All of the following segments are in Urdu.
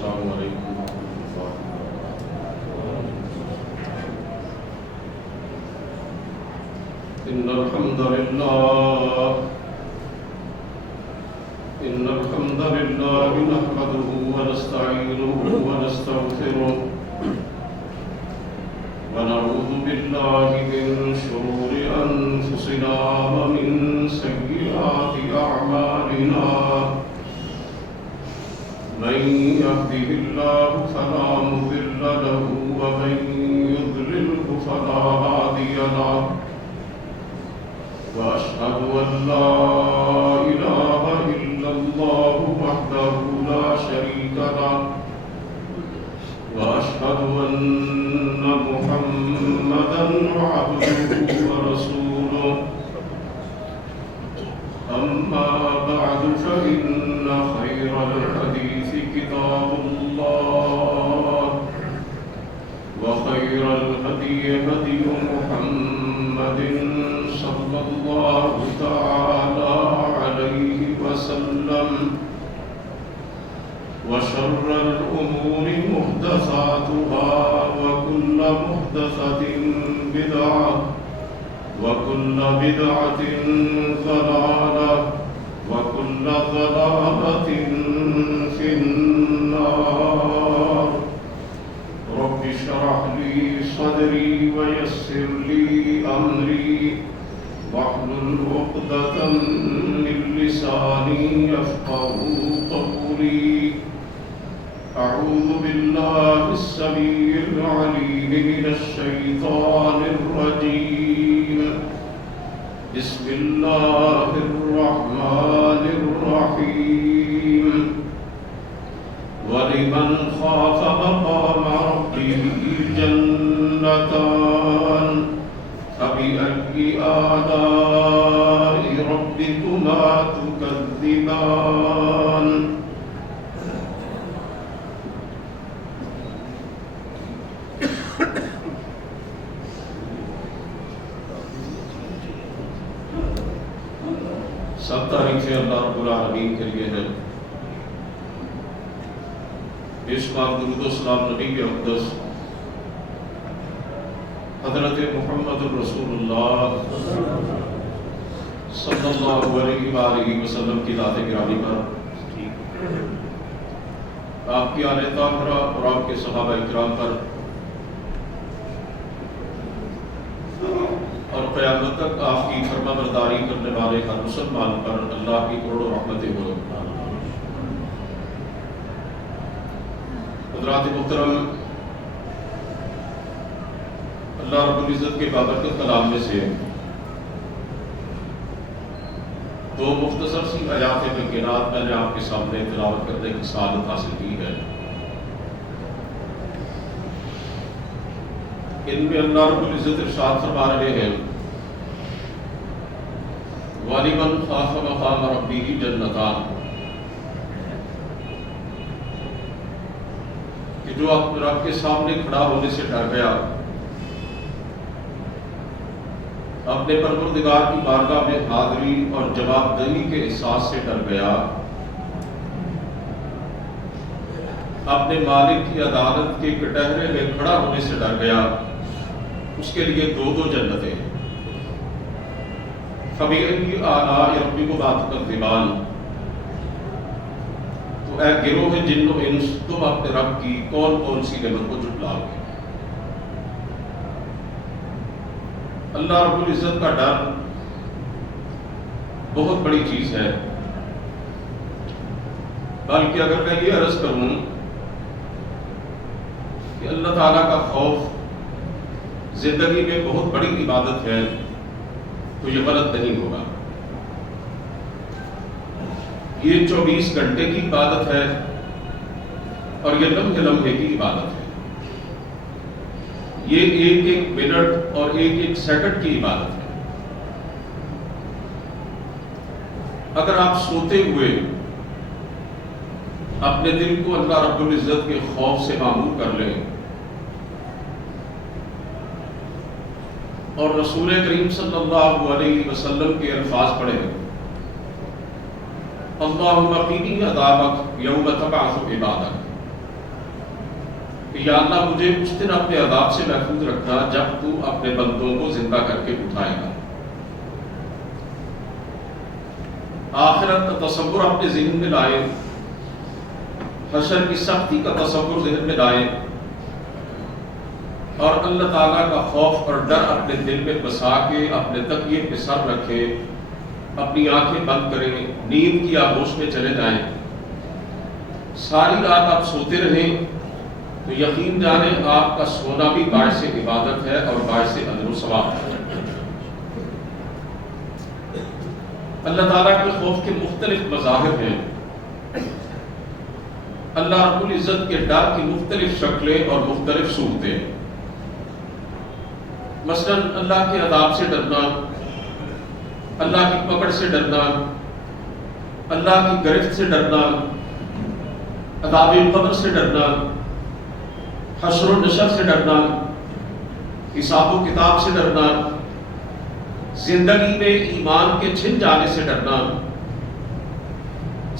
السلام علیکم ورحمۃ اللہ وبرکاتہ۔ إن الحمد لله نحمده ونستعينه ونستغفره ونعوذ بالله من شرور أنفسنا ومن سيئات أعمالنا من يهده الله فلا مضل له ومن يضلله فلا هادي له وأشهد أن لا إله إلا الله وحده لا شريك له وأشهد أن محمدا عبده ورسوله أما بعد فإن خير الحديث كتاب الله وخير الهدي هدي محمد صلى الله تعالى عليه وسلم وشر الأمور محدثاتها وكل محدثة بدعة وكل بدعة ضلالة وكل ضلالة في النار رب اشرح لي صدري ويسر لي أمري واحلل عقدة من لساني يفقهوا قولي أعوذ بالله السميع العليم من الشيطان الرجيم بسم الله الرحمن الرحيم ولمن خاف مقام ربه جنتان فبأي آلاء ربكما تكذبان سب تعریفیں اللہ رب العالمین کے لیے ہے۔ بے شمار درود و سلام نبی کے اقدس حضرت محمد الرسول اللہ صلی اللہ علیہ وآلہ وسلم کی ذات گرامی پر، آپ کی آل طاہرہ اور آپ کے صحابہ اکرام پر اور قیامت تک آپ کی فرما برداری کرنے والے ہر مسلمان پر اللہ کی کروڑوں رحمتیں ہو۔ حضرات محترم، اللہ رب العزت کے بابرکت کلام میں سے دو مختصر سی آیات بینات میں نے آپ کے سامنے تلاوت کرنے کی سعادت حاصل کی ہے۔ ان میں اللہ رب العزت ارشاد فرما رہے ہیں وَلِمَنْ خَافَ مَقَامَ رَبِّهِ جَنَّتَانِ، کہ جو اپنے رب کے سامنے کھڑا ہونے سے ڈر گیا، اپنے پروردگار کی بارگاہ میں حاضری اور جواب دہی کے احساس سے ڈر گیا، اپنے مالک کی عدالت کے کٹہرے میں کھڑا ہونے سے ڈر گیا، اس کے لیے دو جنتیں۔ فَبِأَيِّ آلَاءِ رَبِّكُمَا تُكَذِّبَانِ، تو اے گروہ جن و انس، تم اپنے رب کی کون کون سی نعمت کو جھٹلاؤ گے؟ اللہ رب العزت کا ڈر بہت بڑی چیز ہے، بلکہ اگر میں یہ عرض کروں کہ اللہ تعالیٰ کا خوف زندگی میں بہت بڑی عبادت ہے تو یہ غلط نہیں ہوگا۔ یہ 24 گھنٹے کی عبادت ہے اور یہ لمحے لمحے کی عبادت ہے، یہ ایک ایک منٹ اور ایک ایک سیکنڈ کی عبادت ہے۔ اگر آپ سوتے ہوئے اپنے دل کو اللہ رب العزت کے خوف سے معمور کر لیں اور رسول کریم صلی اللہ علیہ وسلم کے الفاظ پڑھیں، اللہم قینی عذابک یوم تبعث عبادک، کہ یا اللہ مجھے اس دن اپنے عذاب سے محفوظ رکھنا جب تو اپنے بندوں کو زندہ کر کے اٹھائے گا۔ آخرت کا تصور اپنے ذہن میں لائیں، حشر کی سختی کا تصور ذہن میں لائیں، اور اللہ تعالیٰ کا خوف اور ڈر اپنے دل میں بسا کے اپنے تکیے پہ سر رکھیں، اپنی آنکھیں بند کریں، نیند کی آغوش میں چلے جائیں، ساری رات آپ سوتے رہیں تو یقین جانیں آپ کا سونا بھی باعث عبادت ہے اور باعث اجر و ثواب ہے۔ اللہ تعالیٰ کے خوف کے مختلف مظاہر ہیں، اللہ رب العزت کے ڈر کی مختلف شکلیں اور مختلف صورتیں۔ مثلا اللہ کے عذاب سے ڈرنا، اللہ کی پکڑ سے ڈرنا، اللہ کی گرفت سے ڈرنا، عذاب قبر سے ڈرنا، حشر و نشر سے ڈرنا، حساب و کتاب سے ڈرنا، زندگی میں ایمان کے چھن جانے سے ڈرنا،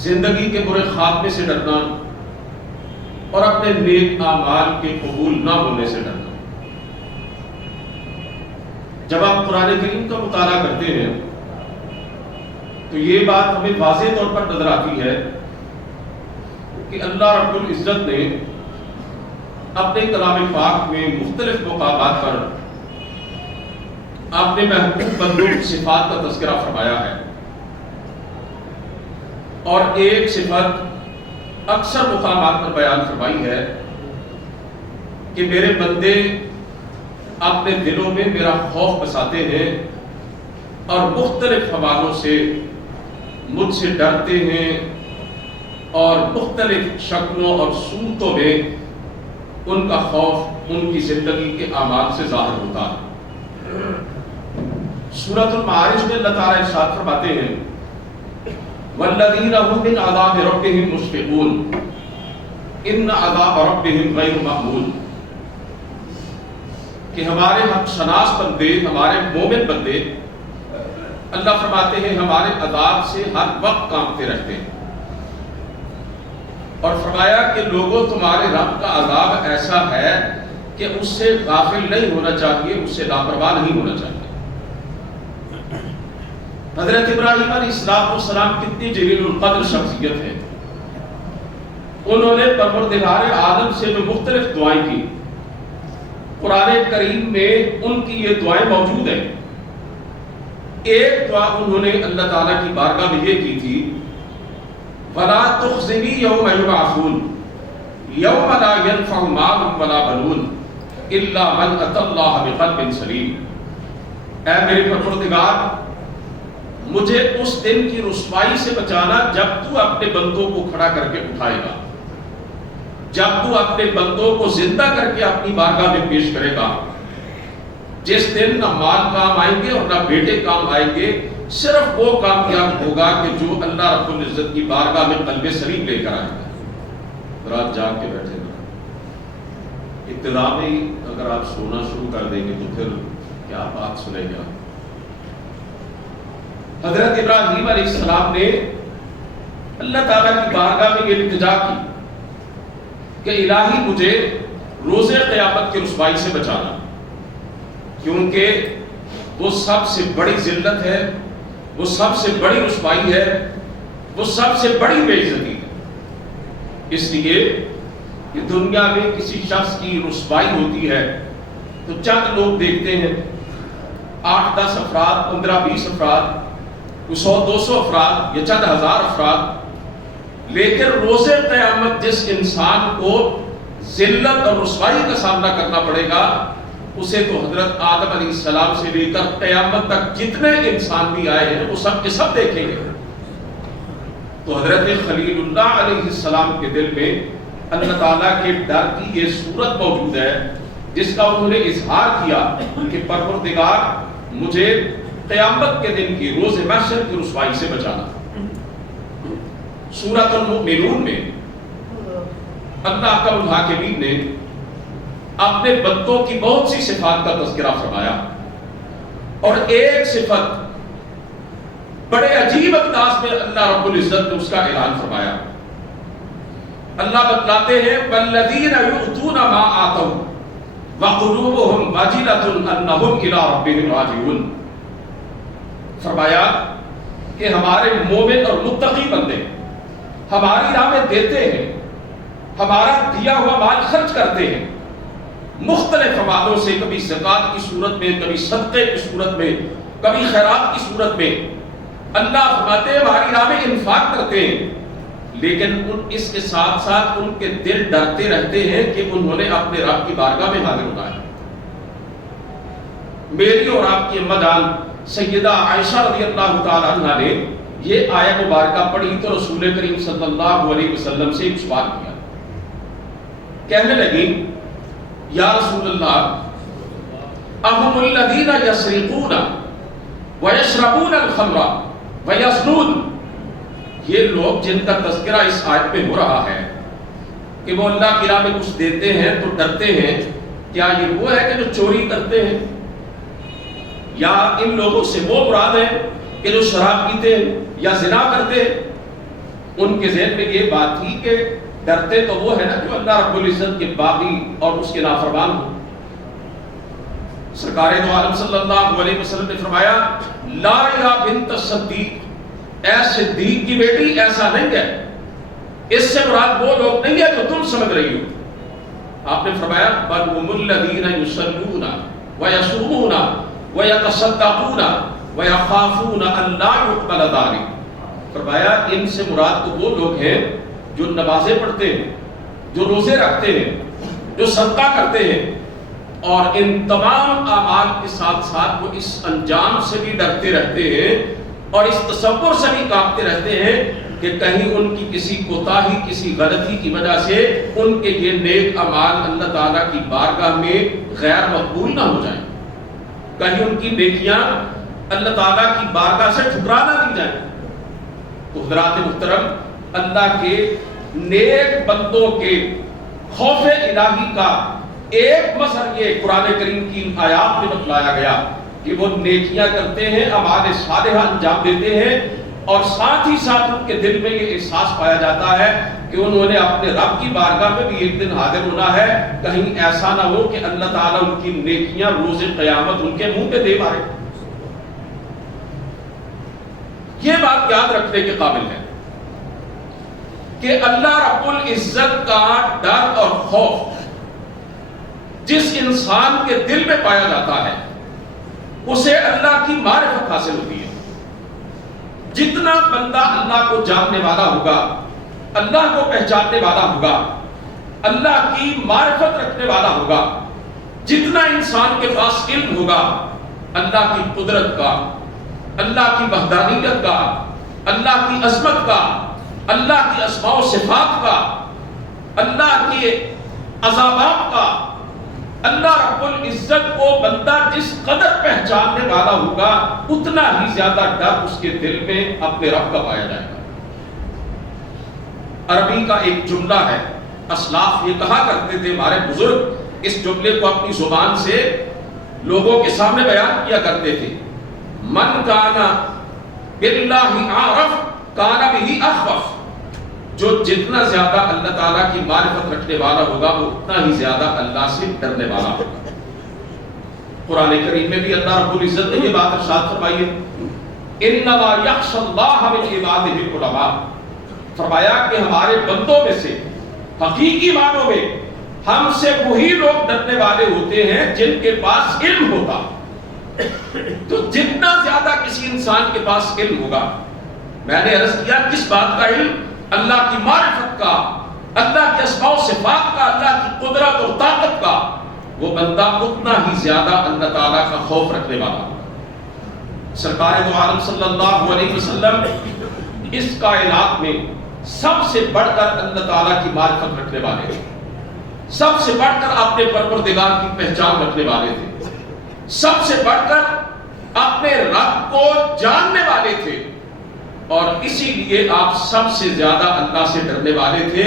زندگی کے برے خاتمے سے ڈرنا، اور اپنے نیک اعمال کے قبول نہ ہونے سے ڈرنا۔ جب آپ قرآن کریم کا مطالعہ کرتے ہیں تو یہ بات ہمیں واضح طور پر نظر آتی ہے کہ اللہ رب العزت نے اپنے کلام پاک میں مختلف مقامات پر اپنے محبوب بندوں کی صفات کا تذکرہ فرمایا ہے، اور ایک صفت اکثر مقامات پر بیان فرمائی ہے کہ میرے بندے اپنے دلوں میں میرا خوف بساتے ہیں اور مختلف حوالوں سے مجھ سے ڈرتے ہیں، اور مختلف شکلوں اور صورتوں میں ان کا خوف ان کی زندگی کے اعمال سے ظاہر ہوتا ہے۔ سورۃ المعارج میں اللہ تعالیٰ ارشاد فرماتے ہیں وَالَّذِينَ هُمْ مِنْ عَذَابِ رَبِّهِمْ مُشْفِقُونَ إِنَّ عَذَابَ رَبِّهِمْ غَيْرُ مَأْمُونٍ، کہ ہمارے حق شناس بندے، ہمارے مومن بندے، اللہ فرماتے ہیں ہمارے عذاب سے ہر وقت کانپتے رہتے ہیں، اور فرمایا کہ لوگوں تمہارے رب کا عذاب ایسا ہے کہ اس سے غافل نہیں ہونا چاہیے، اس سے لاپرواہ نہیں ہونا چاہیے۔ حضرت ابراہیم علیہ السلام کتنی جلیل القدر شخصیت ہے، انہوں نے پروردگار عالم سے جو مختلف دعائیں کی، قرآن کریم میں ان کی یہ دعائیں موجود ہیں۔ ایک دعا انہوں نے اللہ تعالیٰ کی بارگاہ میں یہ کی تھی وَلَا تُخْزِنِي يَوْمَ يُبْعَثُونَ يَوْمَ لَا يَنْفَعُ مَالٌ وَلَا بَنُونَ إِلَّا مَنْ أَتَى اللَّهَ بِقَلْبٍ سَلِيمٍ، اے میرے پروردگار مجھے اس دن کی رسوائی سے بچانا جب تو اپنے بندوں کو کھڑا کر کے اٹھائے گا، جب تو اپنے بندوں کو زندہ کر کے اپنی بارگاہ میں پیش کرے گا، جس دن نہ مال کام آئیں گے اور نہ بیٹے کام آئیں گے، صرف وہ کامیاب ہوگا کہ جو اللہ رب العزت کی بارگاہ میں قلب سلیم لے کر آئے گا۔ رات جاگ کے بیٹھے گا، ابتدا میں اگر آپ سونا شروع کر دیں گے تو پھر کیا بات سنے گا۔ حضرت ابراہیم علیہ السلام نے اللہ تعالیٰ کی بارگاہ میں یہ التجا کی کہ الہی مجھے روز قیامت کی رسوائی سے بچانا، کیونکہ وہ سب سے بڑی ذلت ہے، وہ سب سے بڑی رسوائی ہے، وہ سب سے بڑی بے عزتی ہے۔ اس لیے کہ دنیا میں کسی شخص کی رسوائی ہوتی ہے تو چند لوگ دیکھتے ہیں، 8-10 افراد، 15-20 افراد، 100-200 افراد یا چند ہزار افراد، لیکن روز قیامت جس انسان کو ذلت اور رسوائی کا سامنا کرنا پڑے گا، اسے تو حضرت آدم علیہ السلام سے لے کر قیامت تک جتنے انسان بھی آئے ہیں وہ سب کے سب دیکھیں گے۔ تو حضرت خلیل اللہ علیہ السلام کے دل میں اللہ تعالیٰ کے ڈر کی یہ صورت موجود ہے، جس کا انہوں نے اظہار کیا کہ پروردگار مجھے قیامت کے دن کی روز محشر کی رسوائی سے بچانا۔ سورۃ المؤمنون میں اللہ کا الحاکمین نے اپنے بندوں کی بہت سی صفات کا تذکرہ فرمایا، اور ایک صفت بڑے عجیب انداز میں اللہ رب العزت نے اس کا اعلان فرمایا اللہ بتلاتے ہیں والذین یؤتون ما آتوا وقلوبهم وجلۃ انہم الی ربہم راجعون، فرمایا کہ ہمارے مومن اور متقی بندے ہماری راہ میں دیتے ہیں، ہمارا دیا ہوا مال خرچ کرتے ہیں مختلف حوالوں سے، کبھی زکوٰۃ کی صورت میں، کبھی صدقے کی صورت میں، کبھی خیرات کی صورت میں، اللہ فرماتے ہیں ہماری راہ میں انفاق کرتے ہیں، لیکن اس کے ساتھ ساتھ ان کے دل ڈرتے رہتے ہیں کہ انہوں نے اپنے رب کی بارگاہ میں حاضر ہونا ہے۔ میری اور آپ کی اماں جان سیدہ عائشہ رضی اللہ تعالی عنہ نے یہ آیت مبارکہ پڑھی تو رسول کریم صلی اللہ علیہ وسلم سے ایک سوال کیا، کہنے لگی یا رسول اللہ اہم الذین یسرقون ویشربون الخمر ویزنون، یہ لوگ جن کا تذکرہ اس آیت میں ہو رہا ہے کہ وہ اللہ کی راہ میں کچھ دیتے ہیں تو ڈرتے ہیں، کیا یہ وہ ہے کہ جو چوری کرتے ہیں، یا ان لوگوں سے وہ مراد ہے کہ جو شراب پیتے ہیں یا زنا کرتے ہیں؟ ان کے ذہن میں یہ بات تھی کہ ڈرتے تو وہ ہے نا جو اللہ رب العزت کے باغی اور اس کے نافرمان ہو۔ سرکار دو عالم صلی اللہ علیہ وسلم نے فرمایا لا یا بنت الصدیق، اے صدیق کی بیٹی ایسا نہیں ہے، اس سے مراد وہ لوگ نہیں ہے جو تم سمجھ رہی ہو۔ آپ نے فرمایا بل هم الذین یصلون ویصومون ویتصدقون ویخافون ان لا یقبل ذلک، فرمایا ان سے مراد تو وہ لوگ ہیں جو نمازیں پڑھتے ہیں، جو روزے رکھتے ہیں، جو صدقہ کرتے ہیں، اور ان تمام اعمال کے ساتھ ساتھ وہ اس انجام سے بھی ڈرتے رہتے ہیں اور اس تصور سے بھی کانپتے رہتے ہیں کہ کہیں ان کی کسی کوتاہی، کسی غلطی کی وجہ سے ان کے یہ نیک اعمال اللہ تعالیٰ کی بارگاہ میں غیر مقبول نہ ہو جائیں، کہیں ان کی نیکیاں اللہ تعالیٰ کی بارگاہ سے ٹھکرا نہ دی جائیں۔ تو حضرات محترم، اللہ کے نیک بندوں کے خوف الہی کا ایک مظہر یہ قرآن کریم کی آیات میں بتلایا گیا کہ وہ نیکیاں کرتے ہیں، اعمال صالحہ انجام دیتے ہیں، اور ساتھ ہی ساتھ ان کے دل میں یہ احساس پایا جاتا ہے کہ انہوں نے اپنے رب کی بارگاہ میں بھی ایک دن حاضر ہونا ہے، کہیں ایسا نہ ہو کہ اللہ تعالیٰ ان کی نیکیاں روز قیامت ان کے منہ پہ دے مارے۔ یہ بات یاد رکھنے کے قابل ہے کہ اللہ رب العزت کا ڈر اور خوف جس انسان کے دل میں پایا جاتا ہے اسے اللہ کی معرفت حاصل ہوتی ہے۔ جتنا بندہ اللہ کو جاننے والا ہوگا، اللہ کو پہچاننے والا ہوگا، اللہ کی معرفت رکھنے والا ہوگا، جتنا انسان کے پاس علم ہوگا اللہ کی قدرت کا، اللہ کی وحدانیت کا، اللہ کی عظمت کا، اللہ کی اسماء و صفات کا، اللہ کے عذابات کا، اللہ رب العزت کو بندہ جس قدر پہچاننے والا ہوگا اتنا ہی زیادہ ڈر اس کے دل میں اپنے رب کا پایا جائے گا۔ عربی کا ایک جملہ ہے، اسلاف یہ کہا کرتے تھے، ہمارے بزرگ اس جملے کو اپنی زبان سے لوگوں کے سامنے بیان کیا کرتے تھے، من کانا باللہ عارف کانا بہ اخوف، جو جتنا زیادہ اللہ تعالیٰ کی معرفت رکھنے والا ہوگا وہ اتنا ہی زیادہ اللہ سے ڈرنے والا ہوگا۔ قرآن کریم میں بھی اللہ رب العزت نے یہ بات ارشاد فرمائی ہے انما یخشی اللہ من عبادہ العلماء، فرمایا کہ ہمارے بندوں میں سے حقیقی معنوں میں ہم سے وہی لوگ ڈرنے والے ہوتے ہیں جن کے پاس علم ہوتا۔ تو جتنا زیادہ کسی انسان کے پاس علم ہوگا، میں نے عرض کیا کس بات کا علم؟ اللہ کی معرفت کا، اللہ کے اسماء و صفات کا، اللہ کی قدرت اور طاقت کا، وہ بندہ اتنا ہی زیادہ اللہ تعالیٰ کا خوف رکھنے والا ہوگا۔ سرکار دو عالم صلی اللہ علیہ وسلم اس کائنات میں سب سے بڑھ کر اللہ تعالیٰ کی معرفت رکھنے والے تھے، سب سے بڑھ کر اپنے پروردگار کی پہچان رکھنے والے تھے، سب سے بڑھ کر اپنے رب کو جاننے والے تھے، اور اسی لیے آپ سب سے زیادہ اللہ سے ڈرنے والے تھے۔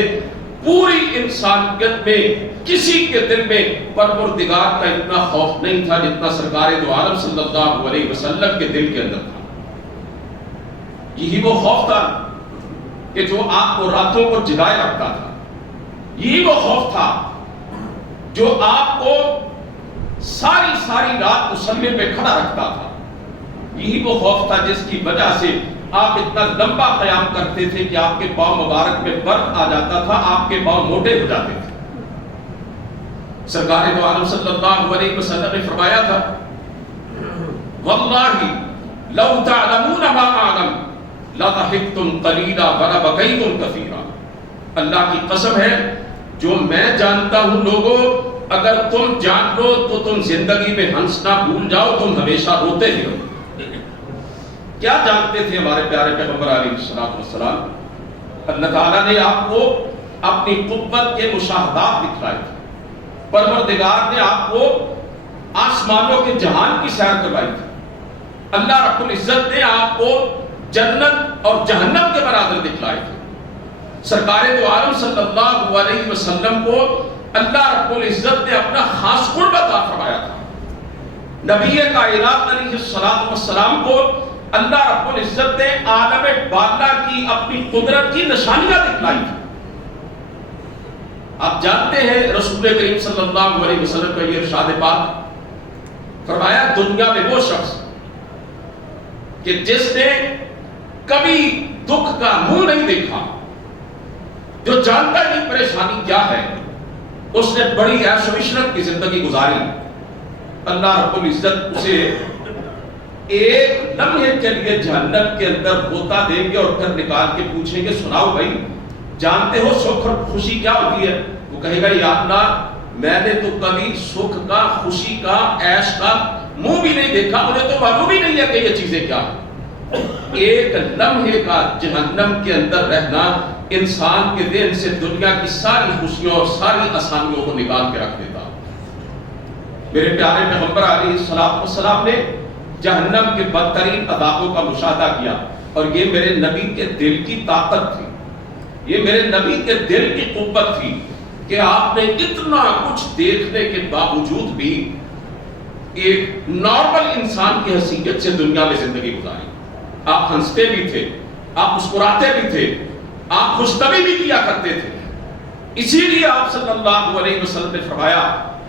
پوری انسانیت میں کسی کے دل میں پروردگار کا اتنا خوف نہیں تھا جتنا سرکار دو عالم صلی اللہ علیہ وسلم کے دل کے اندر تھا۔ یہی وہ خوف تھا کہ جو آپ کو راتوں کو جگائے رکھتا تھا، یہی وہ خوف تھا جو آپ کو ساری رات مصلی پہ کھڑا رکھتا تھا. یہی وہ خوف تھا جس کی وجہ سے آپ اتنا لمبا قیام کرتے تھے کہ آپ کے پاؤں مبارک میں برف آ جاتا تھا, آپ کے پاؤں موٹے ہو جاتے تھے. سرکار دو عالم صلی اللہ علیہ وسلم نے فرمایا تھا واللہ لو تعلمون ما اعلم لضحکتم قلیلا ولبکیتم کثیرا. اللہ کی قسم ہے جو میں جانتا ہوں لوگوں, اگر تم جان لو تو تم زندگی میں ہنسنا بھول جاؤ, تم ہمیشہ روتے ہی رہو. کیا جانتے تھے ہمارے پیارے پیغمبر علیہ السلام؟ اللہ تعالیٰ نے آپ کو اپنی قوت کے مشاہدات دکھلائے تھے. پروردگار نے آپ کو آسمانوں کے جہان کی سیر کروائی تھی. اللہ رب العزت نے آپ کو جنت اور جہنم کے مناظر دکھلائے تھے. سرکار دو عالم صلی اللہ علیہ وسلم کو اللہ رب العزت نے اپنا خاص قرب عطا فرمایا تھا. نبی کائنات علیہ السلام کو اللہ رب العزت نے عالم بالا کی اپنی قدرت کی نشانیاں دکھلائی تھی. آپ جانتے ہیں رسول کریم صلی اللہ علیہ وسلم کا یہ ارشاد پاک فرمایا دنیا میں وہ شخص کہ جس نے کبھی دکھ کا منہ نہیں دیکھا, جو جانتا نہیں پریشانی کیا ہے, اس نے بڑی عیش و عشرت کی زندگی گزاری. اللہ رب العزت اسے ایک لمحے کے لیے جہنم کے اندر ہوتا دیں گے اور پھر نکال کے پوچھیں گے سناؤ بھائی جانتے ہو سکھ اور خوشی کیا ہوتی ہے؟ وہ کہے گا یا اللہ میں نے تو کبھی سکھ کا, خوشی کا, عیش کا منہ بھی نہیں دیکھا, مجھے تو معلوم ہی نہیں ہے کہ یہ چیزیں کیا ہیں. ایک لمحے کا جہنم کے اندر رہنا انسان کے ذہن سے دنیا کی ساری خوشیوں اور ساری آسانیوں کو نکال کے رکھ دیتا. میرے پیارے پیغمبر علیہ السلام نے جہنم کے بدترین عذابوں کا مشاہدہ کیا, اور یہ میرے نبی کے دل کی طاقت تھی, یہ میرے نبی کے دل کی قوت تھی کہ آپ نے اتنا کچھ دیکھنے کے باوجود بھی ایک نارمل انسان کی حیثیت سے دنیا میں زندگی گزاری. آپ ہنستے بھی تھے, آپ مسکراتے بھی تھے, آپ خوش طبعی بھی کیا کرتے تھے. اسی لیے آپ صلی اللہ علیہ وسلم نے فرمایا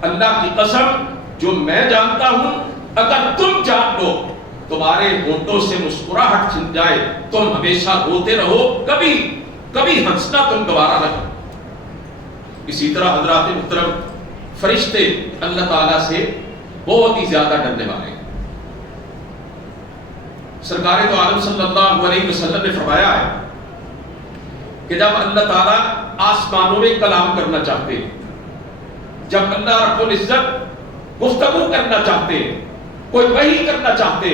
اللہ کی قسم جو میں جانتا ہوں اگر تم جان لو تمہارے ہونٹوں سے مسکراہٹ چھن جائے, تم ہمیشہ روتے رہو, کبھی ہنسنا تم دوبارہ نہ کرو. اسی طرح حضرات محترم فرشتے اللہ تعالیٰ سے بہت ہی زیادہ ڈرنے والے ہیں. سرکار تو عالم صلی اللہ علیہ وسلم نے فرمایا ہے کہ جب اللہ تعالیٰ آسمانوں میں کلام کرنا چاہتے, جب اللہ رب العزت گفتگو کرنا چاہتے, کوئی وحی کرنا چاہتے,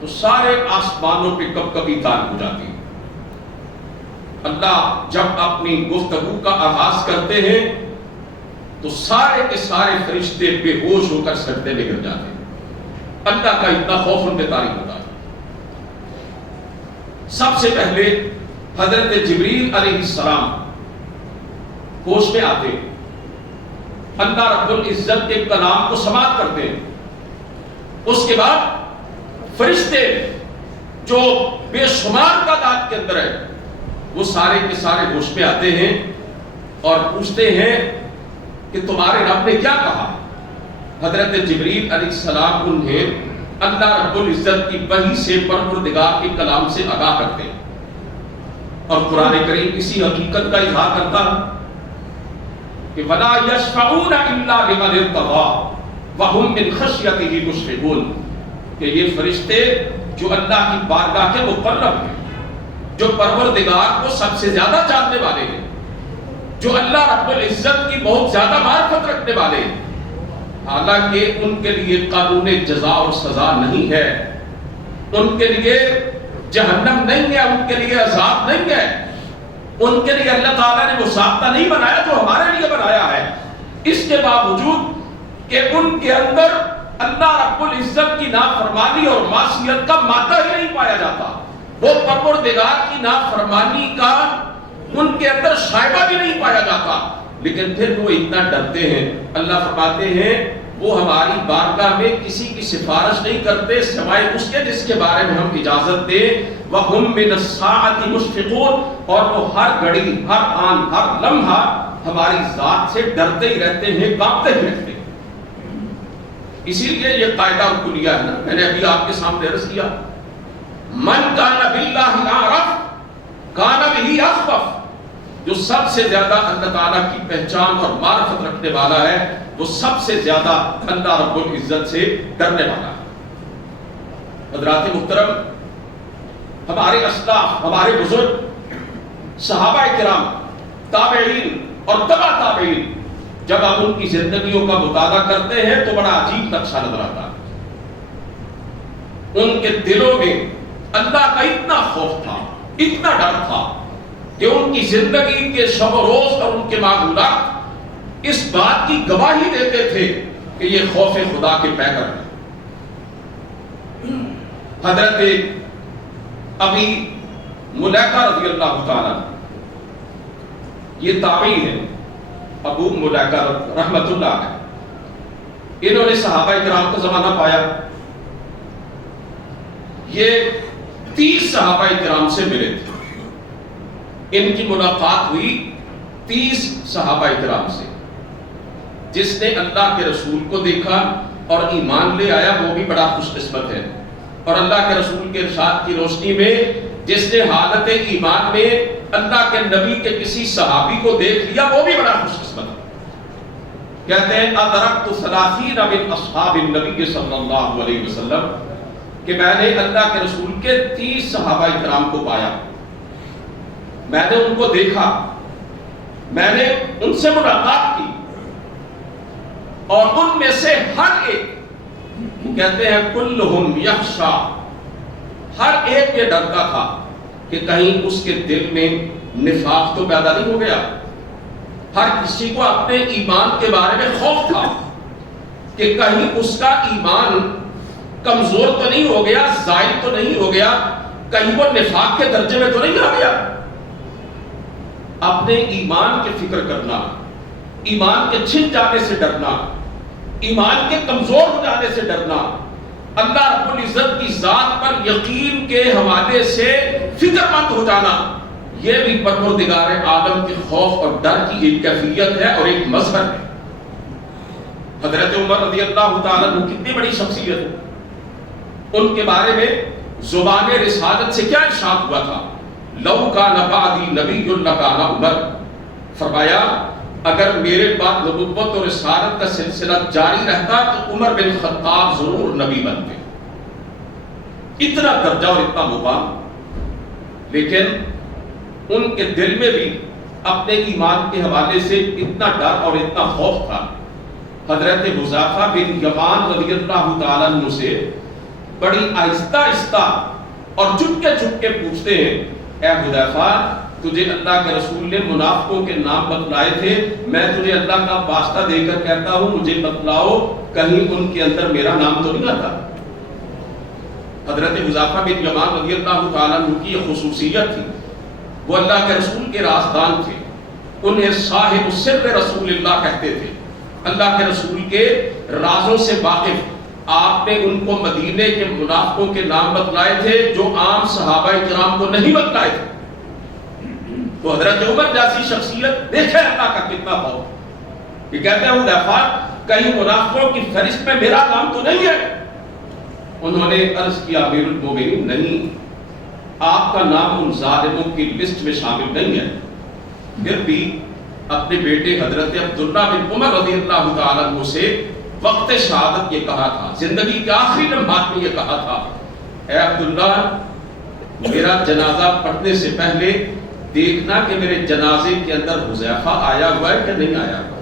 تو سارے آسمانوں پہ کب کبھی تان ہو جاتی. اللہ جب اپنی گفتگو کا آغاز کرتے ہیں تو سارے کے سارے فرشتے بے ہوش ہو کر سجدے میں گر جاتے ہیں. اللہ کا اتنا خوف ان پہ طاری ہوتا ہے. سب سے پہلے حضرت جبریل علیہ السلام ہوش میں آتے, اللہ رب العزت کے کلام کو سماعت کرتے ہیں. اس کے بعد فرشتے جو بے شمار تعداد کے اندر ہے وہ سارے کے سارے ہوش میں آتے ہیں اور پوچھتے ہیں کہ تمہارے رب نے کیا کہا. حضرت جبریل علیہ السلام انہیں اللہ رب العزت کی وحی سے پروردگار کے کلام سے آگاہ کرتے ہیں, اور قرآن کریم اسی حقیقت کا اظہار کرتا ہے کہ وَلَا يَشْفَعُونَ إِلَّا لِمَنِ ارْتَضَىٰ وَهُمْ مِنْ خَشْيَتِهِ مُشْفِقُونَ کہ یہ فرشتے جو اللہ کی بارگاہ کے مقرب ہیں, جو پروردگار کو سب سے زیادہ جاننے والے ہیں, جو اللہ رب العزت کی بہت زیادہ معرفت رکھنے والے ہیں, حالانکہ ان کے لیے قانون جزا اور سزا نہیں ہے, ان کے لیے جہنم نہیں ہے, ان کے لیے عذاب نہیں ہے, ان کے لیے اللہ تعالیٰ نے وہ ضابطہ نہیں بنایا جو ہمارے لیے بنایا ہے. اس کے باوجود کہ ان کے اندر اللہ رب العزت کی نافرمانی اور معصیت کا مادہ ہی نہیں پایا جاتا, وہ پروردگار کی نافرمانی کا ان کے اندر شائبہ بھی نہیں پایا جاتا, لیکن پھر وہ اتنا ڈرتے ہیں. اللہ فرماتے ہیں وہ ہماری بارگاہ میں کسی کی سفارش نہیں کرتے سوائے اس کے جس کے بارے میں ہم اجازت دیں. وَهُمْ مِنَ السَّاعَةِ مُشْفِقُونَ اور وہ ہر گھڑی, ہر آن, ہر لمحہ ہماری ذات سے ڈرتے ہی رہتے ہیں، کانپتے ہی رہتے ہیں۔ اسی لیے یہ قاعدہ کلیہ ہے نا، میں نے ابھی آپ کے سامنے عرض کیا، من کان باللہ اعرف کان بہ اخوف، جو سب سے زیادہ اللہ تعالیٰ کی پہچان اور معرفت رکھنے والا ہے وہ سب سے زیادہ اللہ رب العزت سے ڈرنے والا ہے۔ حضرات محترم، ہمارے اسلاف، ہمارے بزرگ، صحابہ کرام، تابعین اور تبع تابعین، جب آپ ان کی زندگیوں کا مطالعہ کرتے ہیں تو بڑا عجیب نقشہ نظر آتا ہے۔ ان کے دلوں میں اللہ کا اتنا خوف تھا، اتنا ڈر تھا کہ ان کی زندگی کے شب و روز اور ان کے معمولات اس بات کی گواہی دیتے تھے کہ یہ خوف خدا کے پیکر ہیں۔ حضرت ابی ملیکہ رضی اللہ تعالیٰ، یہ تابعی ہے، ابو ملیکہ رحمت اللہ علیہ، انہوں نے صحابہ کرام کا زمانہ پایا۔ یہ 30 صحابہ کرام سے ملے تھے، ان کی ملاقات ہوئی 30 صحابہ کرام سے۔ جس نے اللہ کے رسول کو دیکھا اور ایمان لے آیا وہ بھی بڑا خوش قسمت ہے، اور اللہ کے رسول کے ارشاد کی روشنی میں جس نے حالت ایمان میں اللہ کے نبی کے کسی صحابی کو دیکھ لیا وہ بھی بڑا خوش قسمت ہے۔ کہتے ہیں ادرکت 30 من اصحاب النبی صلی اللہ علیہ وسلم، کہ میں نے اللہ کے رسول کے 30 صحابہ کرام کو پایا، میں نے ان کو دیکھا، میں نے ان سے ملاقات کی، اور ان میں سے ہر ایک، کہتے ہیں کلہم یخشا، ہر ایک یہ ڈرتا تھا کہ کہیں اس کے دل میں نفاق تو پیدا نہیں ہو گیا۔ ہر کسی کو اپنے ایمان کے بارے میں خوف تھا کہ کہیں اس کا ایمان کمزور تو نہیں ہو گیا، زائل تو نہیں ہو گیا، کہیں وہ نفاق کے درجے میں تو نہیں آ گیا۔ اپنے ایمان کی فکر کرنا، ایمان کے چھن جانے سے ڈرنا، ایمان کے کمزور ہو جانے سے ڈرنا، اللہ رب العزت کی ذات پر یقین کے حوالے سے فکر مند ہو جانا، یہ بھی پروردگار عالم کے خوف اور ڈر کی ایک کیفیت ہے اور ایک مظہر ہے۔ حضرت عمر رضی اللہ تعالیٰ عنہ کتنی بڑی شخصیت ہے، ان کے بارے میں زبان رسالت سے کیا ارشاد ہوا تھا، لو کان بعدی نبی لکان عمر، فرمایا اگر میرے بعد نبوت اور رسالت کا سلسلہ جاری رہتا تو عمر بن خطاب ضرور نبی بنتے۔ اتنا درجہ اور اتنا مقام، لیکن ان کے دل میں بھی اپنے ایمان کے حوالے سے اتنا ڈر اور اتنا خوف تھا۔ حضرت حذیفہ بن یمان رضی اللہ تعالیٰ عنہ سے بڑی آہستہ آہستہ اور چپکے چپکے پوچھتے ہیں، اے حذیفہ تجھے اللہ کے رسول نے منافقوں کے نام بتلائے تھے، میں تجھے اللہ کا واسطہ دے کر کہتا ہوں مجھے بتلاؤ کہیں ان کے اندر میرا نام تو نہیں آتا۔ حضرت حذیفہ بن یمان رضی اللہ تعالیٰ عنہ کی یہ خصوصیت تھی، وہ اللہ کے رسول کے رازدان تھے، انہیں صاحب السر رسول اللہ کہتے تھے، اللہ کے رسول کے رازوں سے واقف۔ آپ نے ان کو مدینے کے منافقوں کے نام بتلائے تھے جو عام صحابہ کرام کو نہیں بتلائے تھے۔ تو حضرت عمر جیسی شخصیت دیکھیں اللہ کا کتنا خوف، یہ کہتے ہیں حذیفہ کہیں منافقوں کی فہرست میں میرا نام تو نہیں ہے؟ انہوں نے عرض کیا امیر المومنین نہیں، آپ کا نام ان ظالموں کی لسٹ میں شامل نہیں ہے۔ پھر بھی اپنے بیٹے حضرت عبداللہ بن عمر رضی اللہ تعالیٰ عنہ سے وقت شہادت یہ کہا تھا، زندگی کے آخری لمحات میں یہ کہا تھا، اے عبداللہ میرا جنازہ پڑھنے سے پہلے دیکھنا کہ میرے جنازے کے اندر حذیفہ آیا ہوا ہے کہ نہیں آیا ہوا،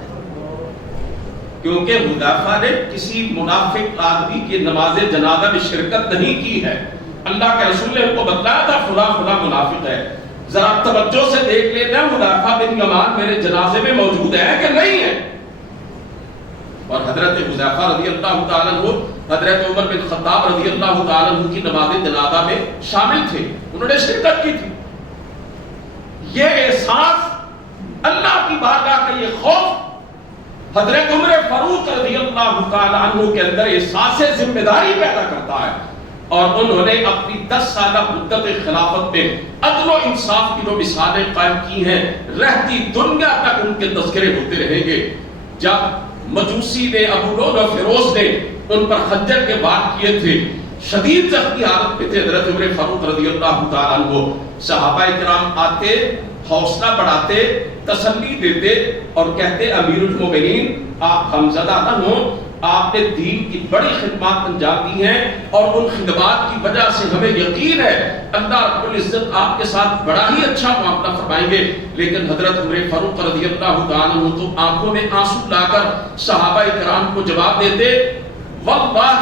کیونکہ حذیفہ نے کسی منافق آدمی کی نماز جنازہ میں شرکت نہیں کی ہے۔ اللہ کے رسول نے ان کو بتلایا تھا فلاں فلاں منافق ہے، ذرا توجہ سے دیکھ لینا حذیفہ بن یمان میرے جنازے میں موجود ہے کہ نہیں ہے۔ اور حضرت حذیفہ رضی اللہ تعالیٰ عنہ حضرت عمر بن خطاب رضی اللہ تعالیٰ عنہ کی نماز جنازہ میں شامل تھے، انہوں نے شرکت کی تھی۔ یہ احساس، اللہ کی بارگاہ کا یہ خوف حضرت عمر فاروق رضی اللہ تعالیٰ عنہ کے اندر احساس ذمہ داری پیدا کرتا ہے اور انہوں نے اپنی 10 سالہ مدت خلافت میں عدل و انصاف کی جو مثالیں قائم کی ہیں، رہتی دنیا تک ان کے تذکرے ہوتے رہیں گے۔ جب مجوسی نے، ابو لؤلؤ فیروز نے ان پر خنجر کے وار کیے تھے، شدید زخمی حالت میں تھے، حضرت عمر فاروق رضی اللہ تعالیٰ عنہ صحابہ کرام آتے، حوصلہ بڑھاتے، تسلی دیتے اور کہتے امیر المومنین آپ غمزدہ نہ ہوں، آپ نے دین کی بڑی خدمات انجام دی ہیں اور ان خدمات کی وجہ سے ہمیں یقین ہے اللہ رب العزت آپ کے ساتھ بڑا ہی اچھا معاملہ فرمائیں گے۔ لیکن حضرت عمر فاروق رضی اللہ تعالیٰ عنہ تو آنکھوں میں آنسو لا کر صحابہ کرام کو جواب دیتے، واللہ